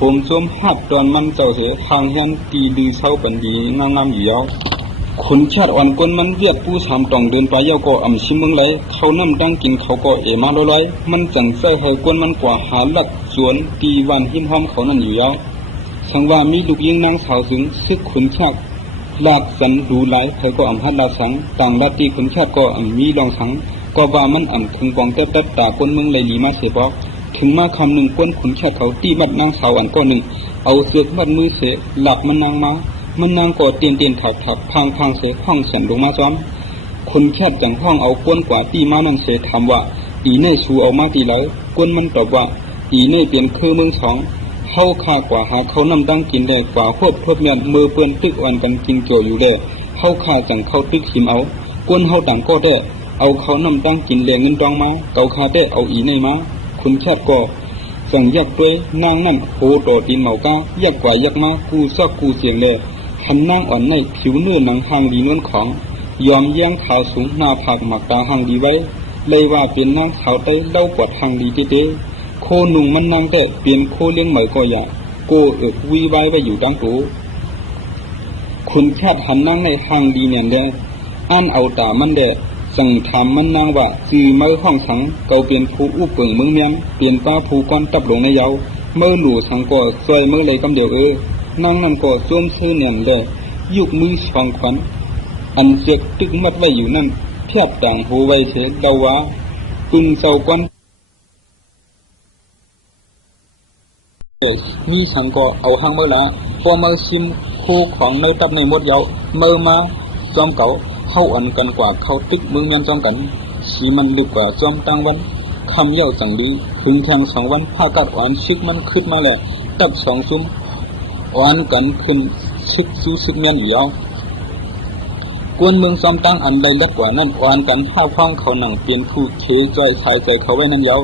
ห่มส้มหัดตอนมันเจ้าเสียทางยันตีลือเศร้าปันดีงามอยู่ยาวขุนชาติอ่อนก้นมันเวียดผู้สามตองเดินไปเย้าก็ชิมเมืองไหลเขาน้ำดังกินเขาก็มาลอยมันจังใส่ให้ก้นมันกว่าหาหลักสวนตีวันหิมหอมเขานั่นอยู่ยาวสังว่ามีลูกยิงนางสาวถึงซึกขุนชาติลากสันดูไหลเขาก็หัดลาสังต่างลาตีขุนชาติก็มีลองสังก็ว่ามันถึงกองเต็ดตาก้นเมืองไหลลีมาเสียบอกถึงมาคำหนึ่งก้นขุนชาติเขาตีบัดนางสาวอันก็หนึ่งเอาเสือกบัดมือเสหลับมันนางมามันนางก็เตียนถับพังเสห้องสันลงมาซ้อมคนแคบจังห้องเอาก้นกว่าตีมานั่นเสถามว่าอีเน่ชูเอามาตีแล้วก้นมันตอบว่าอีเน่เปลี่ยนคือเมืองสองเข้าคากว่าหาเขานำตั้งกินได้กว่าควบเมียนมือเปื้อนตึกวันกันกินเกี่ยวอยู่ได้เข้าคาจังเข้าตึกหิมเอาก้นเฮาต่างก็ได้เอาเขานำตั้งกินแรงเงินดองมาเกาคาได้เอาอีเน่มาคุณแคบก็สั่งยักด้วยนางนั่นโหต่อตีนเหมากายักกว่ายักมากูซอกกูเสียงเลยหันนางอ่อนในผิวเนื้อหนังหางดีนวลของยอมแย่งขาวสูงหน้าผากหมักตาหางดีไว้เลยว่าเป็นนางขาวเต้เล่ากวดหางดีเต้โคหนุ่งมันนางเต้เปลี่ยนโคเลี้ยงเหมยก็อย่าโกวีไว้ไว้อยู่ดังตูคุณแคบหันนางในหางดีเนี่ยเด้อ่านเอาตามันเด้สั่งถามมันนางว่าจือเมื่อห้องสังเกาเปลี่ยนผู้อุปเปิงเมืองเมียนเปลี่ยนป้าผู้ก้อนตับลงในเยาเมื่อหลู่สังก็ซอยเมื่อเลยกำเดียวนางนั่นก็ส้มซื้อเนี่ยเลยยุกมือสองขวัญอันเจ็กตึกมัดไว้อยู่นั่นเทียบต่างหูไว้เสียเดาว่าปึงเจ้าก้อนมีสังก็เอาห้างเมื่อละพอเมื่อชิมคู่ของในตับในหมดเยาเมื่อมาจอมเก่าเข้าอันกันกว่าเขาตึกเมืองเมียนจอมกันสีมันลึกกว่าจอมตั้งวันคำเย้าจังดีถึงแทง2 วันผ้ากัดอ่อนชิกมันขึ้นมาแล้วตับ2 ซุ้มอ่อนกันขึ้นซึกสู้ซึกเมียนอยู่ยาวกวนเมืองซ้อมตั้งอันใดเล็กกว่านั้นอ่อนกันห้าพ้องเขาหนังเปลี่ยนคู่เคจอยชายใจเขาไว้นั่นยาว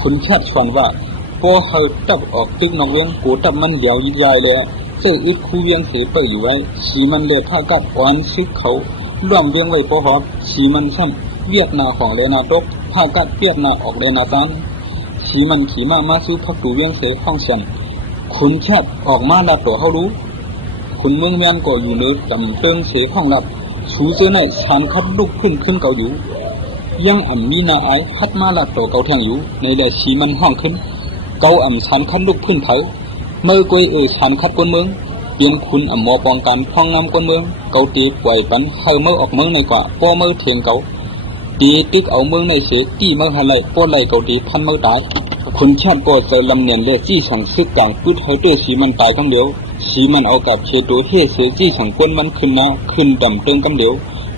คุณแคบชวนว่าพอเขาตับออกตึกนอกเวียงกูตับมันยาวยิ่งใหญ่เลยเจออึดคู่เวียงเสเปิดอยู่ไว้สีมันเลยผ้ากัดอ่อนซึกเขาร่วมเวียงไว้พอหอบสีมันซ้ำเวียดนาของเลนาตกผ้ากัดเวียดนาออกเลนาตันสีมันขี่มาสู้พักตูเวียงเสห้องเสียนคุณแคบออกมาลาตัวเขารู้คุณเมืองเมียนก็อยู่เนื้อจำเติงเสห้องหลับชูเจอในสานคัดลุกขึ้นเกาอยู่ยังมีนาไอฮัดมาลาตัวเกาแทงอยู่ในแหล่สีมันห้องขึ้นเกาสานคัดลุกเถอะเมื่อกวยสานคัดคนเมืองเปลี่ยนคุณหมอปองการพ้องนำคนเมืองเกาตีปล่อยปันเฮาเมื่อออกเมืองในกว่าป้อเมื่อเถียงเกาตีตึกเอาเมืองในเสตีเมื่อหาไหลป้อไหลเกาตีพันเมื่อตายคุณชาติก็เจอลำเนียนเลจี้สั่งซึกกลางพืชเฮาเตอร์สีมันตายต้องเดียวสีมันเอากับเชตัวเฮเสจี้สั่งกวนมันขึ้นนาขึ้นดำเติงกำเดียว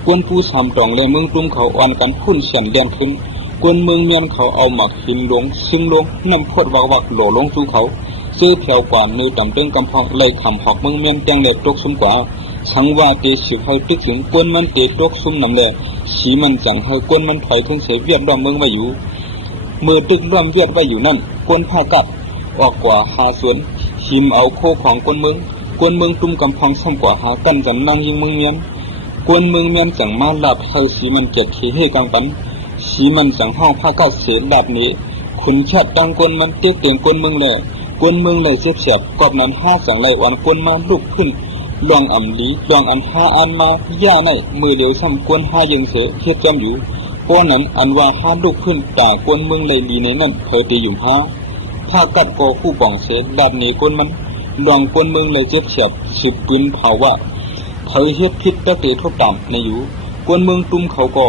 กวนผู้สามตองและเมืองตุ้มเขาอ่อนกันพุ่นเสียนเลียนขึ้นกวนเมืองเมียนเขาเอาหมักหินลงซึ่งลงน้ำพดวักหล่อลงสู่เขาซื้อแถวกว่าเนื้อดำเติงกำพองไล่ขำหอกเมืองเมียนแตงเล็บตกซุ้มกว่าสังว่าเตสืบเฮาตึกถึงกวนมันเตะตกซุ้มนำแหล่สีมันจังเฮากวนมันถอยขึ้นเสียเวียดดอมเมืองไว้อยู่เมื่อตึกร่วมเวียดไว้อยู่นั่นกวนผ้ากัดออกกว่าหาสวนหิมเอาโคของกวนเมืองตุ้มกำพองส่งกว่าหากันจันนั่งยิงเมืองเมียนกวนเมืองเมียนจังมาหลับเฮาสีมันเจ็ดขี้ให้กังปันสีมันจังห้องผ้ากัดเสียแบบนี้ขุนชาติตั้งกวนมันเตี้ยเตียงกวนเมืองเลยกวนเมืองเลยเสียบกอบนั้น5 สังไหลวันกวนมาลุกขึ้น ลองอำลีลองอันหาอันมาย่าในมือเดียวซ้ำกวนหายังเสเฮ็ดจำอยู่ป้อนั้นอันว่าหาลูกพื้นตากวนเมืองเลยลีในนั้นเผยตีอยู่หาผ้ากัดก่อคู่ป่องเสดัดหนีกวนมันลองกวนเมืองเลยเจ็บเฉียบสืบปืนเผาว่าเผยเฮ็ดพิษตะเตทบต่ำในอยู่กวนเมืองตุ้มเขาก็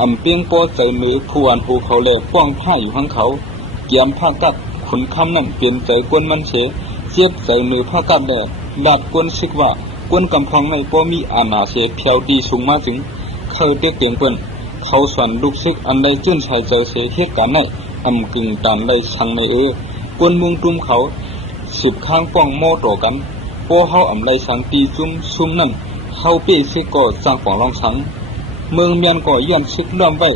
อำเปียงป้อใจมือผู้อันผู้เขาแลป้องผ้าอยู่ข้างเขาเกียมผ้ากัดขุนคำนั่นเปลี่ยนใจกวนมันเสเจ็บใจมือผ้ากัดแลลาดกวนซึกว่ากวนกำพังในป้อมีอาณาเสเพียวดีสูงมาถึงเขาเด็กเตียงเปิ้นเขาสอนลูกซึกอันใดจื้นชายเจอเสเหตุการณ์ในอำกึ่งตานใดชังในกวนเมืองตุ้มเขาสืบข้างป้องโมต่อกันป้อเฮาอำไลสังตีจุ้มซุ่มนั่นเฮาเป้ซึกก็สร้างป้องรองสังเมืองเมียนก็ย้อนซึกล้อมไว้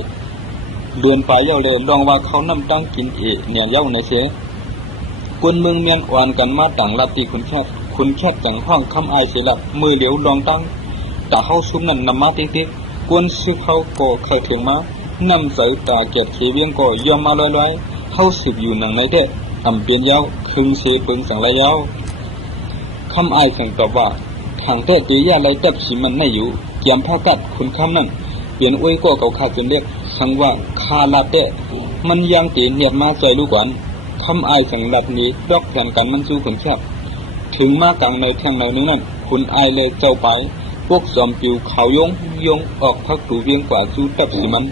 เดือนปลายเย้าเลยลองว่าเขานำตั้งกินเนี่ยเย้าในเสกวนเมืองเมียนอ่อนกันมาต่างลับตีคุณแค่จังห้องคำอายเสียละมือเหลียวลองตั้งแต่เฮาซุ่มนั่นนำมาติ๊กกวนซึกเขาก็เคยถึงมานำเสยตาเกียดเขเวียงก็ยอมมาลอยๆเฮาสืบอยู่หนังในเด้อำเปลี่ยนเย้าคึงเสปึงสังไรเย้าคำอายสั่งตอบว่าทางเต้ตียาไรจับสีมันไม่อยู่เกียมผ้ากัดคุณคำนั่นเปลี่ยนอ้วยก็เขาขาดจนเรียกสั่งว่าคาลาเต้มันยังตีเนียดมาใจลูกหวานคำอายสั่งลัดนี้ดอกแผ่นกันมันสู้คนแคบถึงมากลางในแท่งในนึงนั่นคุณอายเลยเจ้าไปพวกจอมปิวเขายงออกพักตูเวียงกว่าสู้ตับสีมัน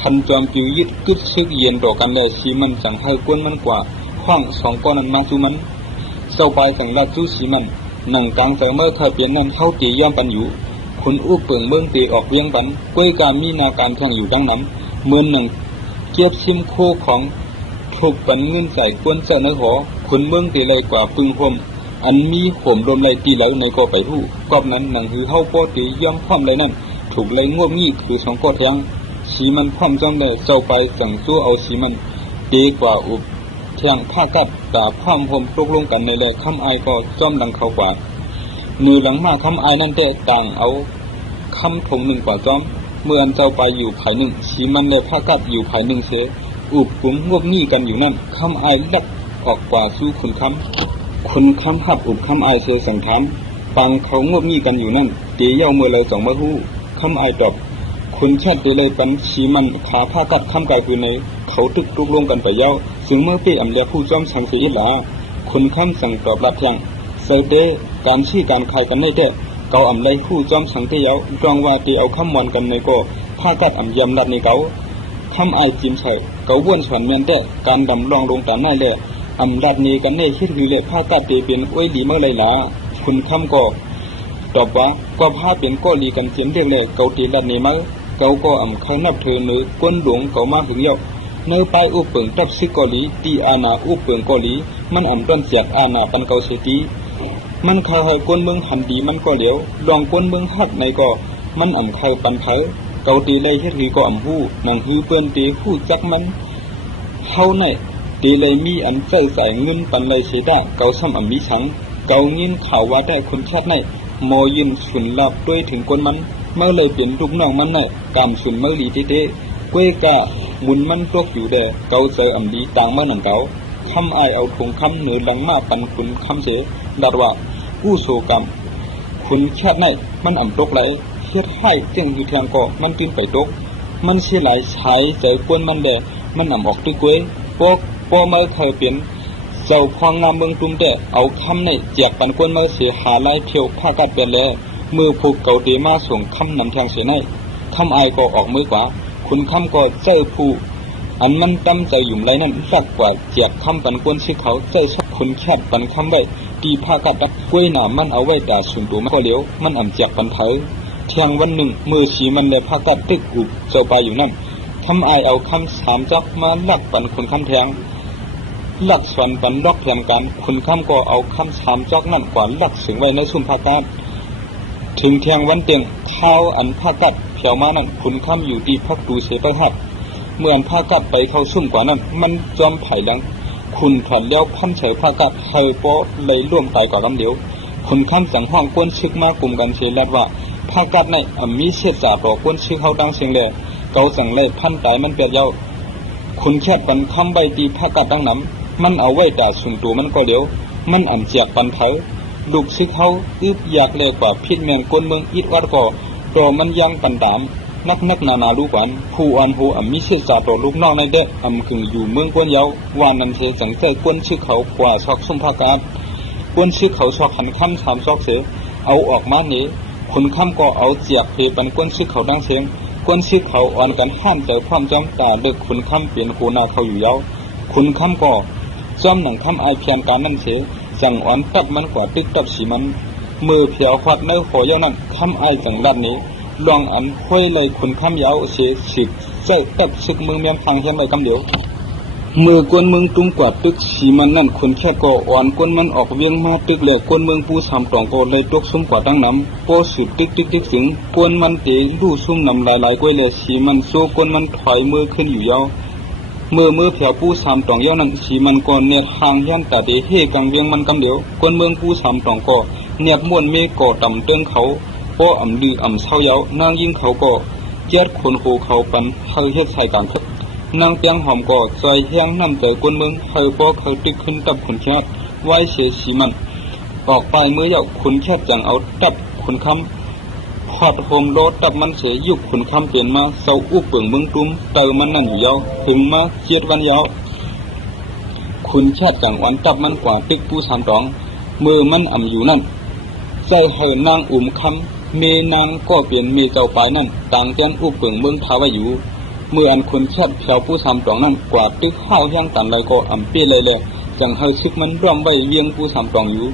คันจอมปิวยึดกึดซึกเย็นต่อกันเลยสีมันสั่งให้กวนมันกว่าขว้างสองก้อนนั้นมาสู้มันเจ้าไปสั่งลัดสู้สีมันหนังกลางเสมอเคยเปลี่ยนนั่นเข้าตีย่อมปันอยู่คุณอู้เปิงเมืองตีออกเวียงปันกล้วยการมีนาการแทงอยู่ดังนั้นเมื่อหนึ่งเกียบซิมโคของถูกปันเงินใส่กวนเจ้าเนื้อหอคุณเมืองตีเลยกว่าปึงห่มอันมีห่มลมไหลตีเหลาในก็ไปหู้กอบนั้นหนังหือเฮาป้อตีย่อมพร้อมเลยนั่นถูกเลยงวบงี้คือสองก้อแทงสีมันพร้อมจ้องเลยเจ้าไปสั่งสู้เอาสีมันตีกว่าอุบแทงผ้ากัดตาพร้อมห่มตกลงกันในแลคำอายก็จ้อมดังเขากว่านือหลังมาคำอายนั่นแต่ต่างเอาคำถงหนึ่งกว่าจ้อมเมื่อเจ้าไปอยู่ภายหนึ่งสีมันเลยผ้ากัดอยู่ภายหนึ่งเสอุบปุ้มงวบงี้กันอยู่นั่นคำอายลักออกกว่าสู้คุณคำหับอุบคำอายเสสังถามปังเขางวบงี้กันอยู่นั่นตีเย้าเมื่อเลยสองมาหู้คำอายตอบคุณแค่ตีเลยปันสีมันขาผ้ากัดคำกายคือในเขาตึกตุกลงกันไปเย้าซึ่งเมื่อปีอำเลียผู้จ้อมสังเสียหลาคุณคำสั่งตอบรับยังเสด็จการชี้การขายกันได้แต่เกาอำไลผู้จอมสังเทียวรองว่าตีเอาคำมอนกันในก็ผ้ากัดอำยำรัดในเกาคำอายจิมเฉยเกาว่นสวนเมียนแต่การดำลองลงตาหน้าแหล่อำรัดนี้กันในคิดหือเละผ้ากัดตีเป็นอ้วยดีเมื่อไรล่ะคุณคำก็ตอบว่าก็ผ้าเป็นก็ลีกันเจียมเรียกแหล่เกาตีรัดนี้มั้งเกาก็อำข้างนับเธอเนื้อก้นหลวงเกามาหึงเยาเนื้อไปอุปเปิงตับซิกอลีตีอาณาอุปเปิงกอลีมันอำต้นเสียกอาณาปันเกาเสตีมันคาให้ก้นเมืองหันดีมันก็เหลียวลองก้นเมืองหักในก็มันอ่ำใครปันเผอเกาตีเลยเฮ็ดหือก็อ่ำหู้หนังหือเปิ้นตีหู้จักมันเฮาในตีเลยมีอันใจใส่เงินปันเลยเสดาเกาซ้ำอ่ำมีชังเกายินข่าวว่าได้คนชาติในโมยินสุนลับด้วยถึงก้นมันเมื่อเลยเปลี่ยนลูกน้องมันในกามสุนเมื่อลีเต้ๆก้วยกะมุนมันตกอยู่แด่เกาเจออ่ำดีต่างเมื่อหนังเกาคำอายเอาทงคำเหนือหลังมาปันคุณคำเสดัดว่าผู้โศกรรมคุณชาติในมันอ่ำตกไหลเฮ็ดให้เจ้งอยู่ทางก็มันกินไปตกมันเสียหลายใช้ใจกวนมันแดมันอ่ำออกด้วยกวยพวกปอเมื่อเคยเป็นเจ้าพองงามเมืองตุ้มแต่เอาคำในแจกปันกวนเมื่อเสียหาลายเที่ยวผ้ากัดเป็นแล้วมือผูกเกาเดมาส่งคำนำทางเสียในคำอายก็ออกมือกว่าคุณคำก็เจ้าผู้อันมันตั้มใจอยู่ไรนั่นสักกว่าแจกคำปันกวนสิเขาเจ้าชอบคุณแคบปันคำไว้ตีผ้ากัดดักกล้วยหนามันเอาไว้ด่าสุนตัวมันก็เลี้ยวมันอ่ำแจกปันเถอเที่ยงวันหนึ่งมือสีมันเลยผ้ากัดตึกอุบเจ้าไปอยู่นั่นคำอายเอาคำสามจักมาลักปันคุณคำแทงลักสวนปันล็อกแถมกันคุณคำก็เอาคำสามจักนั่นกว่าลักสึงไว้ในซุ่มผ้ากัดถึงเที่ยงวันเตียงข้าวอันผ้ากัดเพียวมานั่นคุณคำอยู่ที่พักดูเสไปหับเมื่อผ้ากัดไปเข้าซุ่มกว่านั้นมันจอมไผ่หลังคุณถอนเลี้ยวพันเฉยผ้ากัดเฮยโป๊เลยร่วมตายก่อลำเดียวคุณคำสั่งห้องก้นชึกมากลุ่มกันเชลัดว่าผ้ากัดในมีเสียจ่าต่อก้นชึกเขาดังเสียงแหล่เกาสั่งเลยพันตายมันเปียกเย้าคุณแค่ปันคำใบตีผ้ากัดดังน้ำมันเอาไว้ด่าสุนตัวมันก็เดียวมันอ่ำเจียกปันเถอ ลูกซึกเฮาอึบอยากแลกว่าพิษแมนก้นเมืองอิดวัดก่อรอมันยังปันดามนักนาลูกหวานผู้อ่อนหูมีเชื่อจาต่อลูกนอกในเดะกึ่งอยู่เมืองกวนเยาว่านันเทสังใจกวนชื่อเขากว่าชอกสุ่มภาคาดกวนชื่อเขาชอกหันคำ3 ชอกเสือเอาออกมานี้คุณคำก็เอาเจียกเพปันกวนชื่อเขาดังเสียงกวนชื่อเขาอ่อนกันห้ามเจอพร้อมจอมตาเด็กคุณคำเปลี่ยนโคนาเขาอยู่เยาคุณคำก็จอมหนังคำไอเพียนการนั่นเสียจังอ่อนตับมันกว่าตึกตับสีมันมือเพียวขวัดเนื้อหัวเยานั้นคำไอจังด้านนี้ลองอันห้วยเลยคุณคำยาวเสียสิกใจตับซึกมือเมียนฟังเฮียนเลยคำเดียวมือกวนเมืองตุ้งกว่าตึกสีมันนั่นคนแค่ก็อ่อนกวนมันออกเวียงมาตึกแหลกกวนเมืองผู้สามตองก็เลยตกซุ่มกว่าตั้งน้ำโปสุดตึกสิงกวนมันเตะลู่ซุ่มนำหลายกวยเลยสีมันโซกวนมันถอยมือขึ้นอยู่ยาวมือเผียวผู้สามตองเย้านั้นสีมันก็เนียดห่างยันตาเดเฮกังเวียงมันคำเดียวกวนเมืองผู้สามตองก็เนียดม้วนเมฆก่อต่ำเตืองเขาพอลือเศร้าเย้านางยิ่งเขาก็เจ็ดคนโหเขาปันเฮาเฮ็ดใส่การทึกนางเตียงหอมก็ใจแห้งน้ำใจกวนเมืองเฮาพอเขาตึกขึ้นตับขุนแคบไว้เสียสีมันออกไปเมื่อเย้าขุนแคบจังเอาตับขุนคำพอดโฮมโลตับมันเสียยุบขุนคำเปลี่ยนมาเศร้าอุบเปิงเมืองตุ้มเติมมันนั่นอยู่เย้าถึงมาเจ็ดวันเย้าขุนแคบจังวันตับมันกว่าตึกผู้สามตองมือมันอยู่นั่นใจเฮนางคำเมนางก็เปลี่ยนเมเจ้าปลายนั่นต่างแกนอุบเปิงเมืองทาวาอยู่เมื่ออันคนชัดเผาผู้สามตองนั่นกว่าตึกข้าวย่างตันไรก็เปี้ยเลยจังเฮาซึกมันร่วมไว้เวียงผู้สามตองอยู่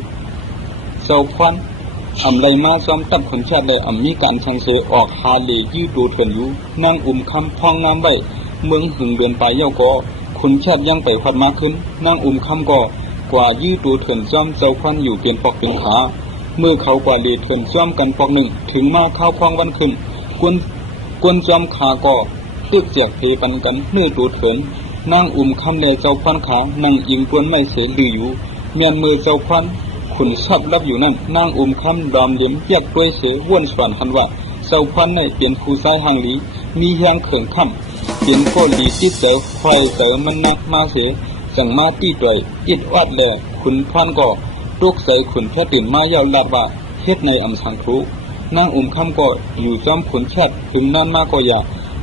เจ้าควันไรมาซ้อมตับคนชัดเลยมีการชังเสออกฮาเลยืดตัวเถื่อนอยู่นางคำพองงามไว้เมืองหึงเดือนปลายเย้าก็คนชัดยังไปพัดมาขึ้นนางคำก็กว่ายืดตัวเถื่อนซ้อมเจ้าควันอยู่เป็นปอกเป็นขาเมื่อเขากว่าเลเถินซ้อมกันปอกหนึ่งถึงมาเข้าพองวันขึ้นกวนซ้อมขาก็ตึกเจียกเพปันกันเนื้อตัวเถินนางคำเลเจ้าควันขานั่งอิงกวนไม่เสียลืออยู่เมียนมือเจ้าควันขุนชับรับอยู่นั่นนางคำดอมเลี้ยมแยกด้วยเสียว่นสวนหันว่าเจ้าควันในเปลี่ยนผู้ชายหางลีมีแหงเขินค่ำเปลี่ยนโคลีติดเสือควายเสือมันนักมาเสียจังมาตีต่อยอิดวัดแลขุนพันก็ตุกใส่ขุนแพทย์ตื่นมาเยาวลาดว่าเฮ็ดในสังครุนางคำก็อยู่จอมขุนแชดถึงนั้นมาก็อย่า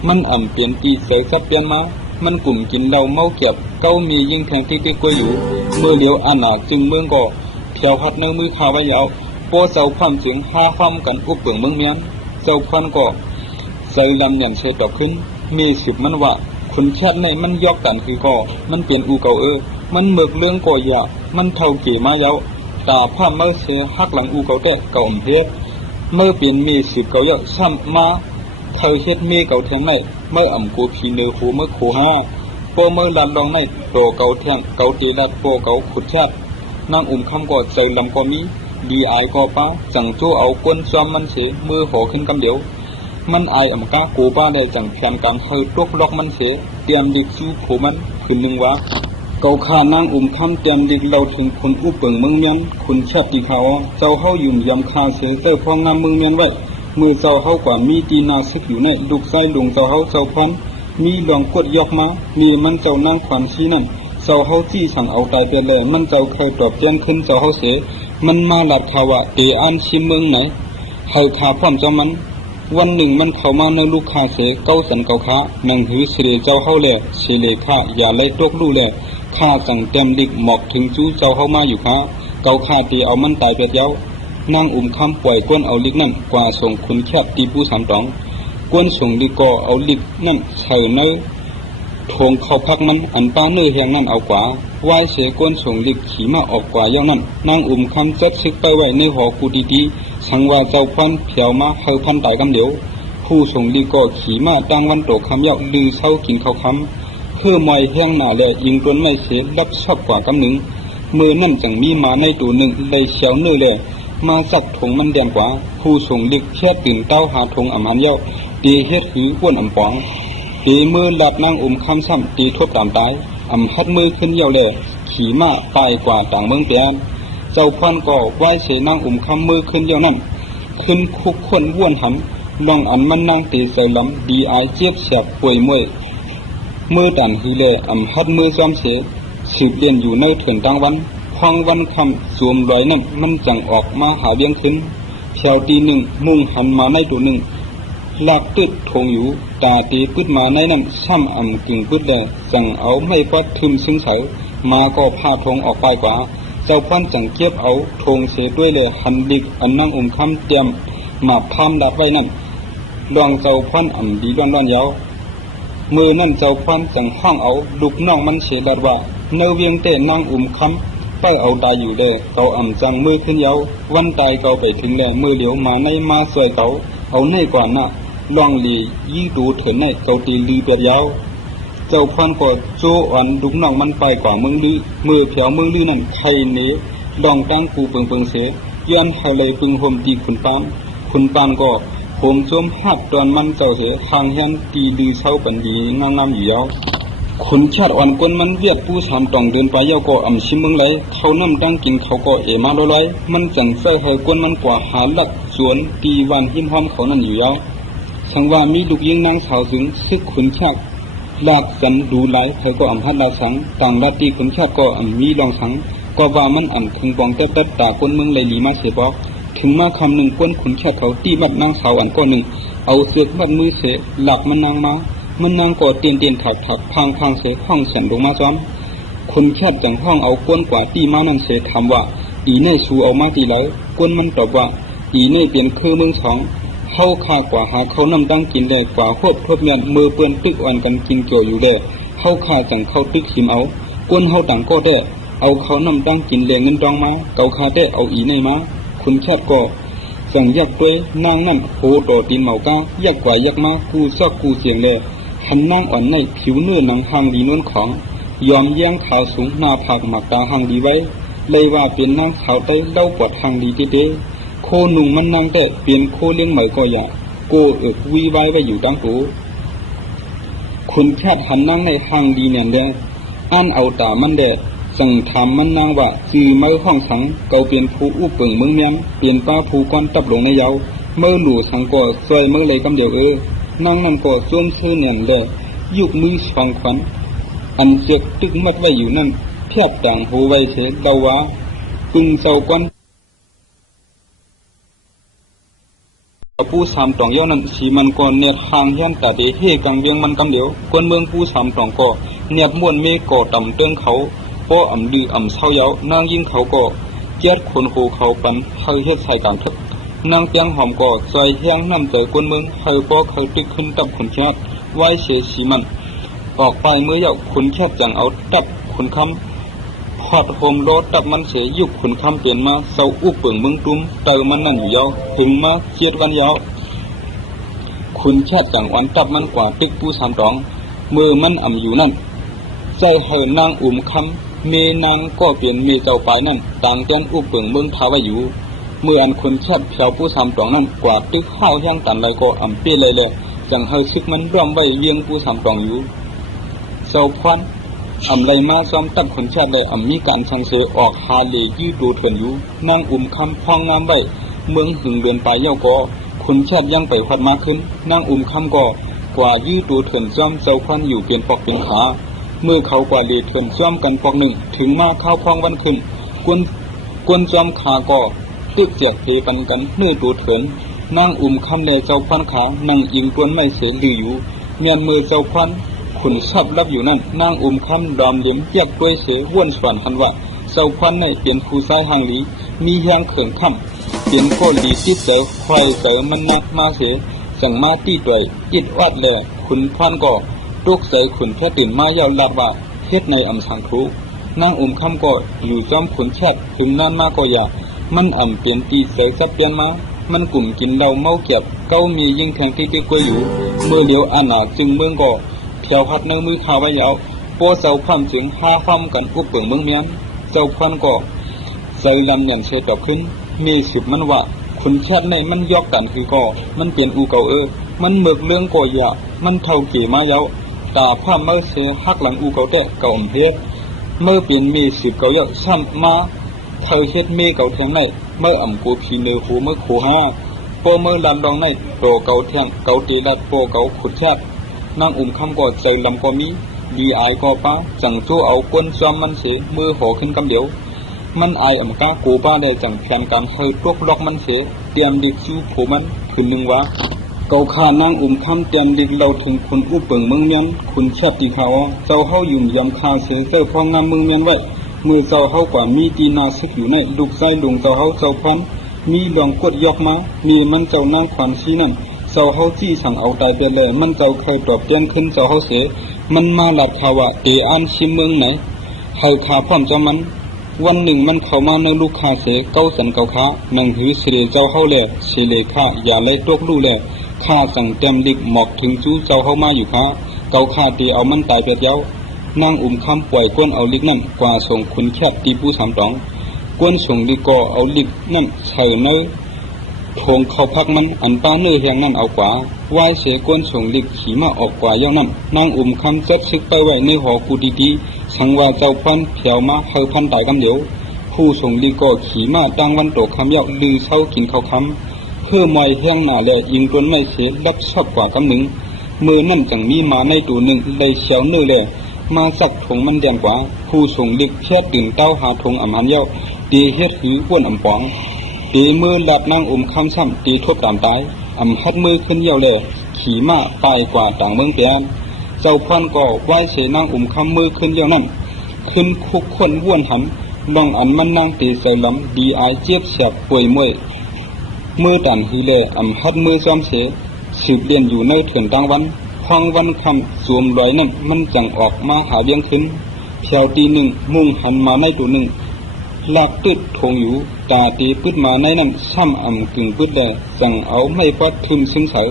มันเปลี่ยนตีใส่ซับเปลี่ยนมามันกลุ่มกินเหล้าเมาเก็บเก้ามียิ่งแทงที่ก็อยู่เมื่อเลี้ยวอาณาจึงเมืองก็เที่ยวพัดเนื้อมือขาไว้ยาวโป้เจ้าความจึง5 ความกันอุบเปิงเมืองเมียนเจ้าพันก็ใส่ลำอย่างเชตอบขึ้นมีสืบมันว่าขุนแชดในมันยอกกันคือก็มันเปลี่ยนอูเก่ามันเมือกเรื่องก็อย่ามันเท่าเก๋มายาวตาผ้าเมื่อเสือหักหลังอูเก่าแต่เก่าเฮ็ดเมื่อเปลี่ยนมีสืบเก่าเยอะซ้ำมาเธอเฮ็ดมีเก่าแทงในเมื่อกูพีเนื้อหูเมื่อโคห้าโปเมื่อลัดลองในโตเก่าแทงเก่าตีลัดโปเก่าขุดชาตินางคำก็ใจลำก็มีดีอายก็ป้าจังโจเอาก้นซ้อมมันเสียมือห่อขึ้นกำเดียวมันอายกากูป้าได้จังแผนการเฮตกล็อกมันเสียเตรียมดิกสู้ผูมันคืนหนึ่งวะเก่าขานางคำเตรียมดิกเราถึงคนอุบเปิงเมืองเมียนคุณแชบตีเขาเจ้าเฮายุ่มยำคาเสียเจ้าพองงามเมืองเมียนไว้มือเจ้าเฮากว่ามีตีนาซึกอยู่ในลูกไส้หลวงเจ้าเฮาเจ้าพันมีหลวงกดยอกมามีมันเจ้านางขวัญชี้นั่นเจ้าเฮาจี้สั่งเอาตายไปเลยมันเจ้าเคยตอบเตียนขึ้นเจ้าเฮาเสียมันมาหลัดข่าวว่าเตอันชิมเมืองไหนเฮาขาพร้อมเจ้ามันวันหนึ่งมันเข้ามาในลูกค้าเสเก้าสันเก้าขานังหือเสด็จเจ้าเฮาแลเสเลข้าอย่าไล่ตกลู่แลข้าสั่งเต็มดิกหมอกถึงจู้เจ้าเฮามาอยู่ขาเก้าขาตีเอามันตายไปเย้านางคำปล่อยก้นเอาลิกนั่นกว่าส่งคุณแคบตีผู้สามตองก้นส่งลิกก็เอาลิกนั่นเฉยเนื้อทงเข้าพักมันอันป้าเนื้อแหงนั่นเอากว่าไหวเสก้นส่งลิกขี่มาออกกว่าเย้านั่นนางคำจัดซึกไปไว้ในหอกูดีๆสังว่าเจ้าพันเผียวมาเฮาพันตายกำเดียวผู้ส่งลิกก็ขี่มาตั้งวันโตคำเย้าลือเช้ากินข้าวคำเพื่อมอยแห้งหนาแลยิงต้นไม่เสียรับชอบกว่ากำหนึ่งมือนั่นจังมีมาในตัวหนึ่งเลยเฉียวเนื้อแลมาสักถงมันแดงกว่าผู้ส่งลิกแค่ตื่นเต้าหาถงมันเย้าตีเฮ็ดหืออ้วนปองตีมือหลับนางคำซ้ำตีทบตามตายฮัดมือขึ้นเย้าแลขี่มาตายกว่าต่างเมืองเปียนเจ้าพันก็ไหวเสนางคำมือขึ้นเย้านั่นขึ้นคุกคนว้วนหำลองอันมันนั่งตีใส่ลำดีอายเจี๊ยบแสบป่วยมวยมือดันฮีเลฮัดมือซ้อมเสสืบเรียนอยู่ในเถื่อนตั้งวันพ องวันคำสวมรอยนั่นมันจังออกมาหาเวียงขึ้นแถวตีหนึ่งมุ่งหันมาในตัวหนึ่งลากตึดทงอยู่ตาตีปึ๊ดมาในนั่นซ้ำอ่ำกึ่งปึ๊ดแดสั่งเอาไม่ปัดทึมซึ่งเสามาก็พาทงออกไปกว่าเจ้าพันจังเก็บเอาทงเสียด้วยเลยหันดิกอันนั่งคำเตรียมมาพามดับไว้นั่นลองเจ้าพันอ่ำดีร้อนยาวมือนั่นเจ้าพันจังห้องเอาลูกน้องมันเสียดัดว่าเนเวียงเตนั่งคำไปเอาตายอยู่เด้เขาอ่ำจังมือขึ้นยาววันตายเขาไปถึงแล้วมือเหลียวมาในมาสวยเขาเอาในกว่าน่ะลองลียี่ดูเถินในเขาตีลีเปียยาวเจ้าพันก็โจอ่อนลูกน้องมันไปกว่ามึงลือมือเผียวมึงลือนั่นใครเนี้ลองตั้งกูเปิงเสย้อนเขาเลยปึงห่มตีขุนปานก็ผมจมหัดตอนมันเจ้าเสทางเฮียนตีลือเศร้าปันดีงามอยู่ยาวขุนชาติอ่อนกวนมันเวียดผู้สามต้องเดินไปยาวก็อ่ำชิมมึงไหลเขาน้ำตั้งกินเขาก็มาลอยมันจังเสื้อให้กวนมันกว่าหาลักสวนตีวันหิมหอมเขานั่นอยู่ยาวสังว่ามีลูกยิงนางสาวถึงซึกขุนชาติลากสันดูไหลเขาก็อ่ำฮัดลาสังต่างราตีขุนชาติก็อ่ำมีรองสังก็ว่ามันอ่ำถึงปองเต็ดตากวนเมืองไหลลีมาเสียบอกถึงมาคำหนึ่งกวนขุนชาติเขาตีมัดนางสาวอันก็หนึ่งเอาเสือกมัดมือเสหลักมันนางมามันนางก็เตียนถักพังเสห้องเสียนลงมาซ้อมขุนชาติจังห้องเอากวนกว่าตีมานั่นเสถามว่าอีเน่ชูเอามาตีแล้วกวนมันตอบว่าอีเน่เปลี่ยนคือเมืองสองเข้าข่ากว่าหาเขานำตั้งกินได้กว่าควบทบเงินมือเปื้อนตึกอ่อนกันกินเกี่ยวอยู่ได้เข้าข่าจังเข้าตึกหิมเอากวนเข้าต่างก็ได้เอาเขานำตั้งกินแรงเงินดองมาเกาคาได้เอาอีในมาคุณชาติก็สั่งยักด้วยนางนั่นโหต่อตีนเหมาก้ายักกว่ายักมากูซอกกูเสียงเลยหันนางอ่อนในผิวเนื้อหนังหางดีนวลของยอมแย่งขาวสูงหน้าผากหมักตาหางดีไว้เลยว่าเป็นนางขาวเต้เล่าปวดหางดีเต้โคหนุ่งมันนางแต่เปลี่ยนโคเลี้ยงใหม่ก็อย่าโกวีไว้อยู่ดังตูคุณชาติหันนางในหางดีเนี่ยเด้อ่านเอาตามันเด้สั่งถามมันนางว่าคือเมื่อห้องสังเกาเปลี่ยนผู้อุปเปิงเมืองเมียนเปลี่ยนป้าผู้ก้อนตับลงในเยาเมื่อหลู่สังก็ซอยเมื่อเลยกำเดียวนางนั่นก็ส้มเสื้อเนี่ยเลยยุกมือสองขวัญอันเจ็กตึกมัดไว้อยู่นั่นเพียบต่างหูไว้เสดาว่าปึงเศร้าก้อนผู้สามตองเย้านั้นสีมันก็เนียดห่างเฮียนแต่เดเฮกังเวียงมันกำเดียวกวนเมืองผู้สามตองก็เนียบม้วนเมก่อต่ำเตือนเขาป้ออ่ำดื้ออ่ำเศร้าเย้านางยิ่งเขาก็เจ็ดคนโคเขาปันเฮยเฮ็ดใส่การทึบนางเปียงหอมก็ซอยแห้งน้ำใจกวนเมืองเฮยป้อเฮยตึกขึ้นตับขุนแคบไว้เสียสีมันออกไปเมื่อเย้าขุนแคบจังเอาตับขุนคำพอดโฮมโลตับมันเสียยุบขุนคำเปลี่ยนมาเศร้าอุบเปิงเมืองตุ้มเติมมันนั่นอยู่เย้าถึงมาเชียดกันเย้าคุณชาติจังวันตับมันกว่าตึกผู้สามตองมือมันอ่ำอยู่นั่นใจเหินนางคำเมนางก็เปลี่ยนเมเจ้าปลายนั่นต่างกันอุบเปิงเมืองทาวาอยู่เมื่ออันคุณชาติเผาผู้สามตองนั่นกว่าตึกข้าวย่างตันไรก็อ่ำเปี้ยเลยจังเฮซึกมันร่อมไว้เวียงผู้สามตองอยู่เศร้าพวนอ่ำไรมาซ้อมตับคุณชาติเลยอ่ำมีการชังเสือออกฮาเลยืดดูเถื่อนอยู่นางคำพองงามไว้เมืองหึงเดือนปลายเย้าก็คุณชาติยังไปพัดมากขึ้นนางคำก็กว่ายืดตัวเถื่อนซ้อมเจ้าควันอยู่เปลี่ยนปอกเป็นขาเมื่อเขากว่าเลเถื่อนซ้อมกันปอกหนึ่งถึงมาเข้าพองวันขึ้นกวนซ้อมขาก็ตึกเจียกเพปันกันเนื้อตัวเถื่อนนางคำเลยเจ้าควันขานั่งยิงตัวไม่เสียลืออยู่เมียนมือเจ้าควันขุนชับรับอยู่นั่นนางคำดอมเลี้ยมแยกด้วยเสียว่นสวนหันว่าเจ้าควันในเปลี่ยนผู้ชายหางลีมีแหงเขินค่ำเปลี่ยนโคลีติดเจอใครเจอมันนักมาเสียสั่งมาตีด้วยอิดวัดแลขุนพันก็ตุกใส่ขุนแค่ตื่นมาเย้าลับว่าเฮ็ดในอำสังครูนางคำก็อยู่จอมขุนแชดถึงนั่นมาก็อย่ามันเปลี่ยนตีใส่ซับเปลี่ยนมามันกลุ่มกินเหล้าเมาเก็บเก้ามียิงแทงที่กล้วยอยู่เมื่อเลี้ยวอาณาจึงเมืองก็เพียวพัดในมือข่าวไว้ยาวโป้เจ้าพันจึงห้าฟัมกันอุบเปิงเมืองเมียนเจ้าพันก็ใส่ลำเนียนเชตอบขึ้นมีสืบมันว่าขุนแชดในมันยอกกันคือก็มันเปลี่ยนอูเก่ามันเมือกเรื่องก็อย่ามันเท่าเกี่มายาวตาผ้าเมื่อเสียหักหลังอูเก่าแต่เก่าเพียเมื่อเปลี่ยนมีสืบเก่าเยอะซ้ำมาเธอเฮ็ดเมเก่าแทงในเมื่อกูพีเนื้อหูเมื่อโคห้าโปเมื่อลำดองในโปเก่าแทงเก่าตีลัดโปเก่าขุนแชดนางคำก็ใจลำก็มีดีอายก็ป้าจังโจเอาก้นซ้อมมันเสียมือห่อขึ้นกำเดียว มันอายอำกาโกบ้าเลยจังแผนการเฮาตกล็อกมันเสเตรียมดิกสู้โผมันคืนนึงว่าเกาขานางคำเตรียมดิกเราถึงคุณอุเปิงเมืองเมียนคุณแคบตีเขาเจ้าเฮายุ่มยำคาเสียเจ้าพองามเมืองเมียนไว้มือเจ้าเฮากว่ามีตีนาซึกอยู่ในลูกไส้ลุงเจ้าเฮาเจ้าพันมีหลวงกดยอกมามีมันเจ้านางขวัญซีนั่นเจ้าเฮาจี้สั่งเอาตายไปเลยมันเจ้าเคยตอบเตียนขึ้นเจ้าเฮาเสมันมาหลัดข่าวว่าเตอันชิมเมืองไหนเฮาขาพร้อมเจ้ามันวันหนึ่งมันเข้ามาในลูกค้าเสเก้าสันเก้าขานังหือเสด็จเจ้าเฮาเลยเสเลขาอย่าไล่ตกลู่เลยข้าสั่งเต็มดิกหมอกถึงจู้เจ้าเฮามาอยู่ขาเก้าขาตีเอามันตายไปเดียวนางคำปล่อยก้นเอาลิกนั่นกว่าส่งคุณแคบตีผู้สามตองก้นส่งลิกก็เอาลิกนั่นเฉยเนื้อทงเขาพักมันอันป้าเนื้อแหงนั่นเอากว่าวายเสก้นส่งลิกขี่มาออกกว่าเย้านั่นนางคำจัดซึกไปไว้ในหอกูดีๆสังว่าเจ้าพันเผียวมาเฮาพันตายกำเดียวผู้ส่งลิกก็ขี่มาตั้งวันโตคำเย้าลือเช้ากินเขาคำเพื่อมอยแห้งหนาแลยิงต้นไม้เสรับชอบกว่ากำหนึ่งมือนั่นจังมีมาในตัวหนึ่งเลยเฉียวเนื้อแลมาสักถงมันแดงกว่าผู้ส่งลิกแค่ตื่นเต้าหาถงอำหันเย้าตีเฮ็ดหือก้นอำปองตีมือหลับนางคำซ้ำตีทบตามตายอำหัดมือขึ้นเย้าแลขี่มาตายกว่าต่างเมืองเปียนเจ้าพันก็ไหว้เสนางคำมือขึ้นเย้านั่นขึ้นคุกคนว้วนหันลองอันมันนางตีเสลำดีอายเจ็บเสียบป่วยมวยมือตันหือแลอำหัดมือซ้อมเสสืบเรียนอยู่ในเถื่อนต่างวันฟังวันคำสวมรอยนั่นมันจังออกมาหาเบี้ยงขึ้นเพียวตีหนึ่งมุ่งหันมาในตัวหนึ่งลากตึดทงอยู่ตาตีปืดมาในนั่นซ้ำกึ่งปืดเลยจังเอาไม่พัดทึมซึ่งเสา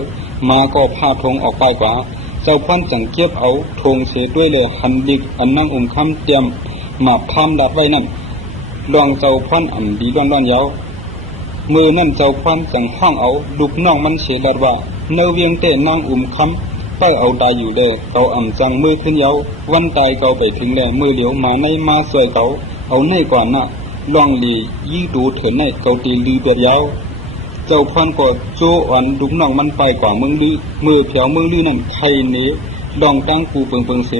มาก็พาทงออกไปกว่าเจ้าพันจังเก็บเอาทงเสียด้วยเลยหันดิกอันนั่งคำเตรียมมาพามดัดไว้นั่นลองเจ้าพันดีร้อนยาวมือนั่นเจ้าพันจังห้องเอาลูกน้องมันเสียดัดว่าเนเวียงเตนั่งคำไปเอาตายอยู่เลยเขาจังมือขึ้นเยาวันตายเขาไปถึงแล้วมือเหลียวมาในมาสวยเขาเอาในก่อนน่ะลองลียี่ดูเถินในเขาตีลือเปียยาวเจ้าพันก็โจอ่อนดุกน้องมันไปกว่าเมืองลือมือเผียวเมืองลือนั่นใครเนี้ลองตั้งกูเปิงเส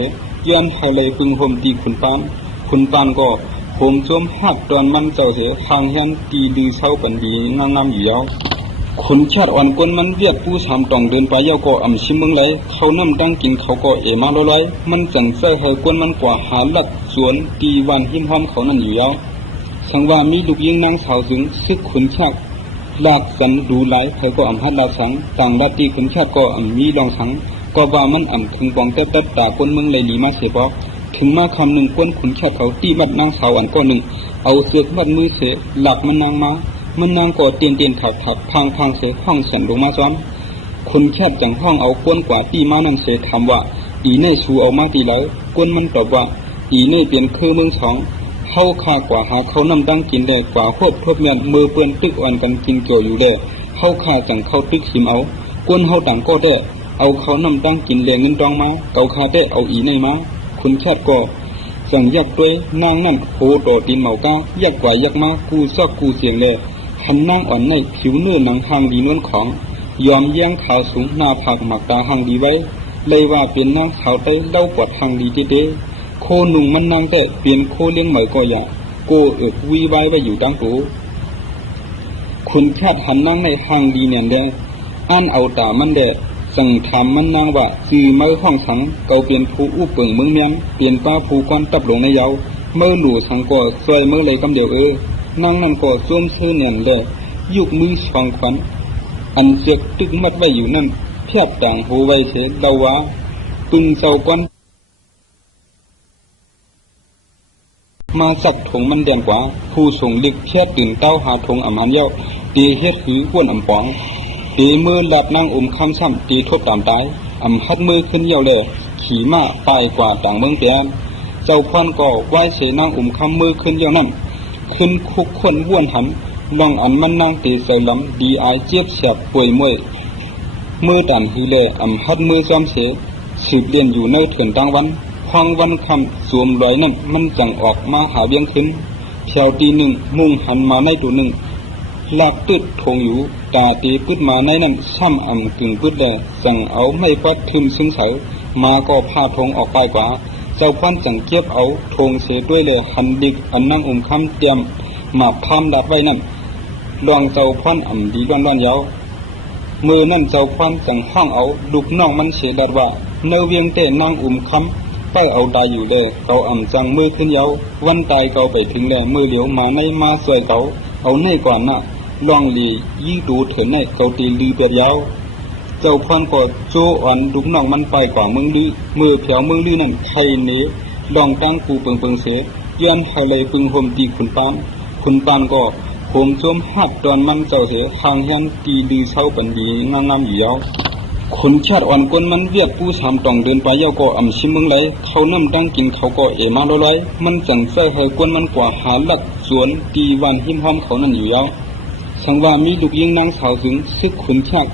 ย้อนให้เลยปึงห่มตีขุนปานก็ผมจมหักตอนมันเจ้าเสทางเฮียนตีลือเช้าปันดีงามอยู่ยาวขุนชาติอ่อนก้นมันเวียดผู้สามตองเดินไปเย้าก็ชิมเมืองไหลเขาน้ำตั้งกินเขาก็มาลอยมันจังเสื้อให้ก้นมันกว่าหาลักสวนตีวันหิมหอมเขานั่นอยู่ยาวสังว่ามีลูกยิงนางสาวถึงซึกขุนชาติลากสันดูไหลเขาก็หัดลาสังต่างราตีขุนชาติก็มีลองสังก็ว่ามันถึงปองเต็ดตาก้นเมืองเลยหลีมาเสียบอกถึงมาคำหนึ่งก้นขุนชาติเขาตีมัดนางสาวก็หนึ่งเอาเสือกมัดมือเสียหลักมันนางมามันนางก็เตียนถักพังเสียห้องสันลงมาซ้อนคนแคบจังห้องเอาก้นกว่าตีมานั่นเสียถามว่าอีเน่ชูเอามาตีแล้วก้นมันตอบว่าอีเน่เปลี่ยนคือเมืองสองเข้าคากว่าหาเขานำตั้งกินได้กว่าควบทบเงินมือเปื้อนตึกอ่อนกันกินเกี่ยวอยู่ได้เข้าคาจังเข้าตึกชิมเอาก้นเฮาต่างก็ได้เอาเขานำตั้งกินแรงเงินดองมาเกาคาได้เอาอีเน่มาคุณแคบก็สั่งยักด้วยนางนั่นโหโตตีนเหมากายักกว่ายักมากูซอกกูเสียงเลยหันนางอ่อนในผิวเนื้อหนังหางดีนวลของยอมแย่งขาวสูงหน้าผากหมักตาหางดีไว้เลยว่าเป็นนางขาวเต้เล่าปวดหางดีเต้โคหนุ่งมันนางแต่เปลี่ยนโคเลี้ยงเหมยก็อย่าโกวีไว้อยู่ดังตูคุณแคทหันนางในหางดีเนี่ยเด้อันเอาตามันเด้สั่งถามมันนางว่าซื้อเมื่อห้องสังเกาเปลี่ยนผู้อุปเปิงเมืองเมียนเปลี่ยนป้าผู้ก้อนตับลงในเยาเมื่อหลู่สังก็ซวยเมื่อเลยกำเดียวนางนั่นก็ส้มเสื้อเนี่ยเลยยุกมือสองขวัญอันเจ็กตึกมัดไว้อยู่นั่นเพียบต่างหูไว้เสดาว่าปึงเจ้าก้อนมาสักถงมันแดงกว่าผู้ส่งลิกเพียดตื่นเต้าหาถงหันเย้าตีเฮ็ดหือก้นปองตีมือหลับนางคำซ้ำตีทบตามตายหัดมือขึ้นเย้าเลยขี่มาตายกว่าต่างเมืองเปียนเจ้าพันก็ไหว้เสนางคำมือขึ้นเย้านั่นขึ้นคุกคนว้วนหันลองอันมันนางตีเสลำดีอายเจ็บเสียบป่วยมวยมือตันหือเลยหัดมือซ้อมเสสืบเรียนอยู่ในเถื่อนต่างวันฟังวันคำสวมรอยนั่นมันจังออกมาหาเบี้ยงขึ้นเพียวตีหนึ่งมุ่งหันมาในตัวหนึ่งลากตึดทงอยู่ตาตีปืดมาในนั่นซ้ำกึ่งปืดเลยสั่งเอาไม่ปัดทึมซึ่งเสามาก็พาทงออกไปกว่า จ้าควันจังเก็บเอาทงเสด้วยเลยหันดิกอันนั่งคำเตรียมมาพามดัดไว้นั่นลองเจ้าควันอ่ำดีร้อนยาวมือนั่นเจ้าควันจังห้องเอาลูกน้องมันเสียดัดว่าเนื้อเวียงเตะนั่งคำไปเอาได้อยู่เลยเขาอ่ำจังมือขึ้นยาววันตายเขาไปถึงแล้วมือเหลียวมาในมาสวยเขาเอาในก่อนน่ะลองหลียี่ดูเถินในเขาตีลือเปียยาวเจ้าควันก็โจอ่อนลูกน้องมันไปกว่าเมืองลือมือเผียวเมืองลือนั่นใครเนลองตั้งกูเปิงเสย้อนเขาเลยปึงห่มตีขุนปานก็ผมจมหัดตอนมันเจ้าเสหางเฮียนตีลือเศร้าปันดีงามอยู่ยาวคนชาติอ่อนก้นมันเวียดผู้สามต้องเดินไปยาวก็อ่ำชิมเมืองไหลเขาน้ำตั้งกินเขาก็เอมาลอยมันจังเสื้อให้ก้นมันกว่าหาหลักสวนตีวันหิมหอมเขานั่นอยู่ยาวสังว่ามีลูกยิงนางสาวถึงซึกขุนชาติ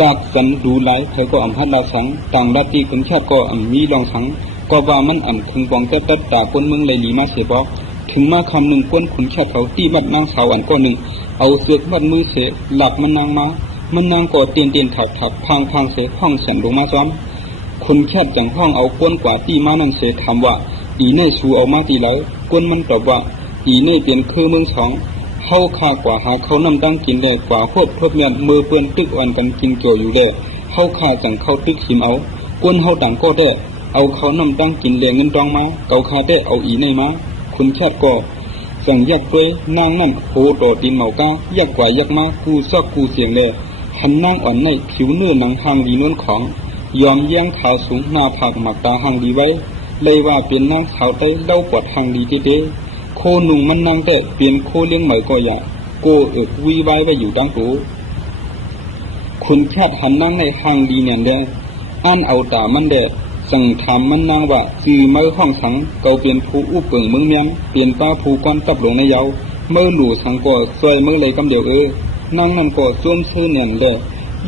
ลากสันดูไหลเขาก็อ่ำฮัดลาสังต่างราตีขุนชาติก็อ่ำมีลองสังก็ว่ามันอ่ำถึงปองแต่ตัดตาก้นเมืองไหลหลีมาเสียบอกถึงมาคำหนึ่งก้นขุนชาติเขาตีบัดนางสาวอันก้อนหนึ่งเอาเสือกบัดมือเสหลักมันนางมามันนางก็เตียนถักพังเสห้องฉันลงมาซ้อมคนแคบจังห้องเอาก้นกว่าตีมานั่นเสถามว่าอีเน่ชูเอามาตีแล้วก้นมันตอบว่าอีเน่เปลี่ยนคือเมืองสองเฮาขากว่าหาเขานำตั้งกินเลยกว่าควบทบเมียนมือเปื้อนตึกอ่อนกันกินเกี่ยวอยู่เลยเฮาขาจังเข้าตึกหิมเอาก้นเฮาต่างก็ได้เอาเขานำตั้งกินเลยเงินดองมาเกาคาได้เอาอีเน่มาคนแคบก็สั่งยักด้วยนางนั่นโหต่อตีนเหมากายักกว่ายักมากูซอกกูเสียงเลยหันนางอ่อนในผิวเนื้อหนังหางดีนวลของยอมแย่งขาวสูงหน้าผากหมักตาหางดีไว้เลยว่าเป็นนางขาวเต้เล่าปวดหางดีเต้โคหนุ่งมันนางเต้เปลี่ยนโคเลี้ยงไหมก็อย่าโกวีไว้ไว้อยู่ดังตูคุณแคบหันนางในหางดีเนี่ยเด้อ่านเอาตามันเด้สั่งถามมันนางว่าคือเมื่อห้องสังเกาเปลี่ยนผู้อุปเปิงเมืองเมียนเปลี่ยนป้าผู้ก้อนตับลงในเยาเมื่อหลู่สังก็ซวยเมื่อเลยกำเดียวนางนั่นก็สวมเสื้อเนี่ยเลย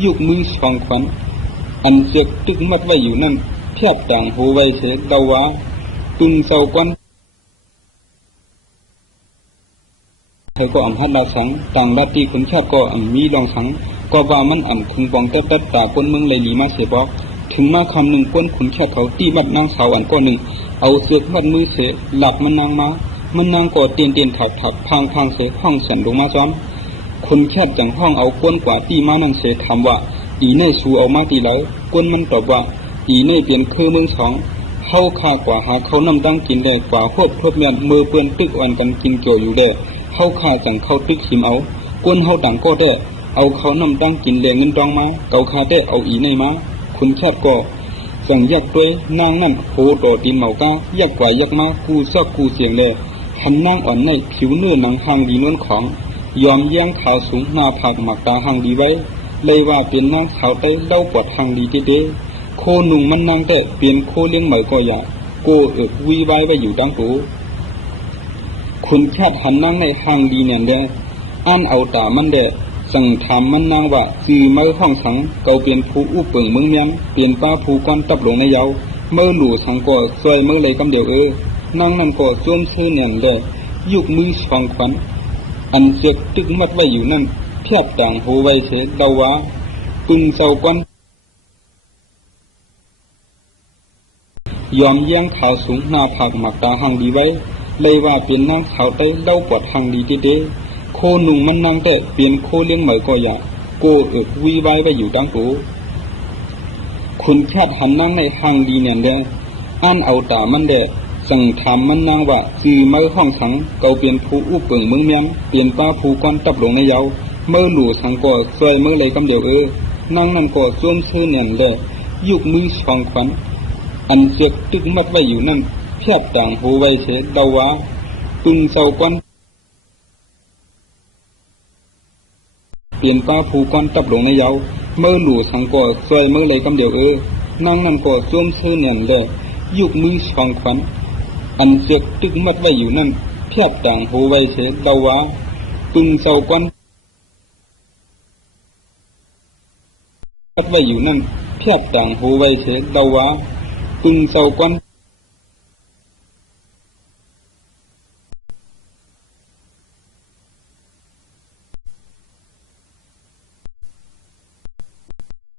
ยุกมือสองขวัญอันเจ็กตึกมัดไว้อยู่นั่นเทียบต่างหูไว้เสดเดาว่าตุนเสาก้อนเธอก็อ่ำฮัดดาสังต่างราตีขุนชาติก็อ่ำมีลองสังก็ว่ามันอ่ำถึงปองตัดตาปนเมืองเลยหลีมาเสียบอกถึงมาคำหนึ่งก้นขุนชาติเขาตีมัดนางสาวอันก้อนหนึ่งเอาเสือกมัดมือเสหลับมันนางมามันนางก็เตียนถักพังเสห้องฉันลงมาซ้อมคนแคบจังห้องเอาก้นกว่าตีมานั่นเสถามว่าอีเน่ชูเอามาตีแล้วก้นมันตอบว่าอีเน่เปลี่ยนคือเมืองสองเฮาขากว่าหาเขานำตั้งกินเลยกว่าควบทบเมียนมือเปื้อนตึกอ่อนกันกินเกี่ยวอยู่เด้อเฮาขาจังเข้าตึกหิมเอาก้นเฮาต่างก็เด้อเอาเขานำตั้งกินเลยเงินดองมาเกาคาได้เอาอีเน่มาคุณแคบก็สั่งยักด้วยนางนั่นโหต่อตีนเหมากายักกว่ายักมากูซอกกูเสียงเลยหันนางอ่อนในผิวเนื้อหนังหางดีนวลของยอมแย่งขาวสูงหน้าผากหมักตาหางดีไว้เลยว่าเป็นนางขาวเต้เล่าปวดหางดีเต้โคหนุ่งมันนางเต้เปลี่ยนโคเลี้ยงไหมก็อย่าโกวีไว้อยู่ดังตูคุณแคบหันนางในหางดีเนี่ยเด้อ่านเอาตามันเด้สั่งถามมันนางว่าคือเมื่อห้องสังเกาเปลี่ยนผู้อุปเปิงเมืองเมียนเปลี่ยนป้าผู้ก้อนตับลงในเยาเมื่อหลู่สังก็ซวยเมื่อเลยกำเดียวนางนั่นก็สวมเสื้อเนี่ยเด้ยุกมือสองขวัญอันเจ็กตึกมัดไว้อยู่นั่นเทียบต่างหูไว้เสดเดาว่าตุนเสาก้อนยอมแย่งขาวสูงหน้าผากหมักตาหางดีไว้เลยว่าเป็นนางขาวเต้เล่าปวดหางดีเต้โคหนุ่งมันนางเต้เปลี่ยนโคเลี้ยงไหมก็อย่าโกวีไว้อยู่ดังตูคุณแคบหันนางในหางดีเนี่ยเด้อ่านเอาตามันเด้สั่งถามมันนางว่าคือเมื่อห้องสังเกาเปลี่ยนผู้อุปเปิงเมืองเมียนเปลี่ยนป้าผู้ก้อนตับลงในเยาเมื่อหลู่สังก็ซวยเมื่อเลยกำเดียวนางนั่นก็สวมเสื้อเนี่ยเลยยุกมือสองขวัญอันเจ็กตึกมัดไว้อยู่นั่นเทียบต่างหูไว้เสดเดาว่าตุนเสาก้อนเปลี่ยนป้าผู้ก้อนตับลงในเยาเมื่อหลู่สังก็ซวยเมื่อเลยกำเดียวนางนั่นก็สวมเสื้อเนี่ยเลยยุกมือสองขวัญอันเจ็กตึกมัดไว้อยู่นั่นเทียบต่างหูไว้เสดเดาว่าตุนเสาก้อนมัดไว้อยู่นั่นเทียบต่างหูไว้เสดเดาว่าตุนเสาก้อน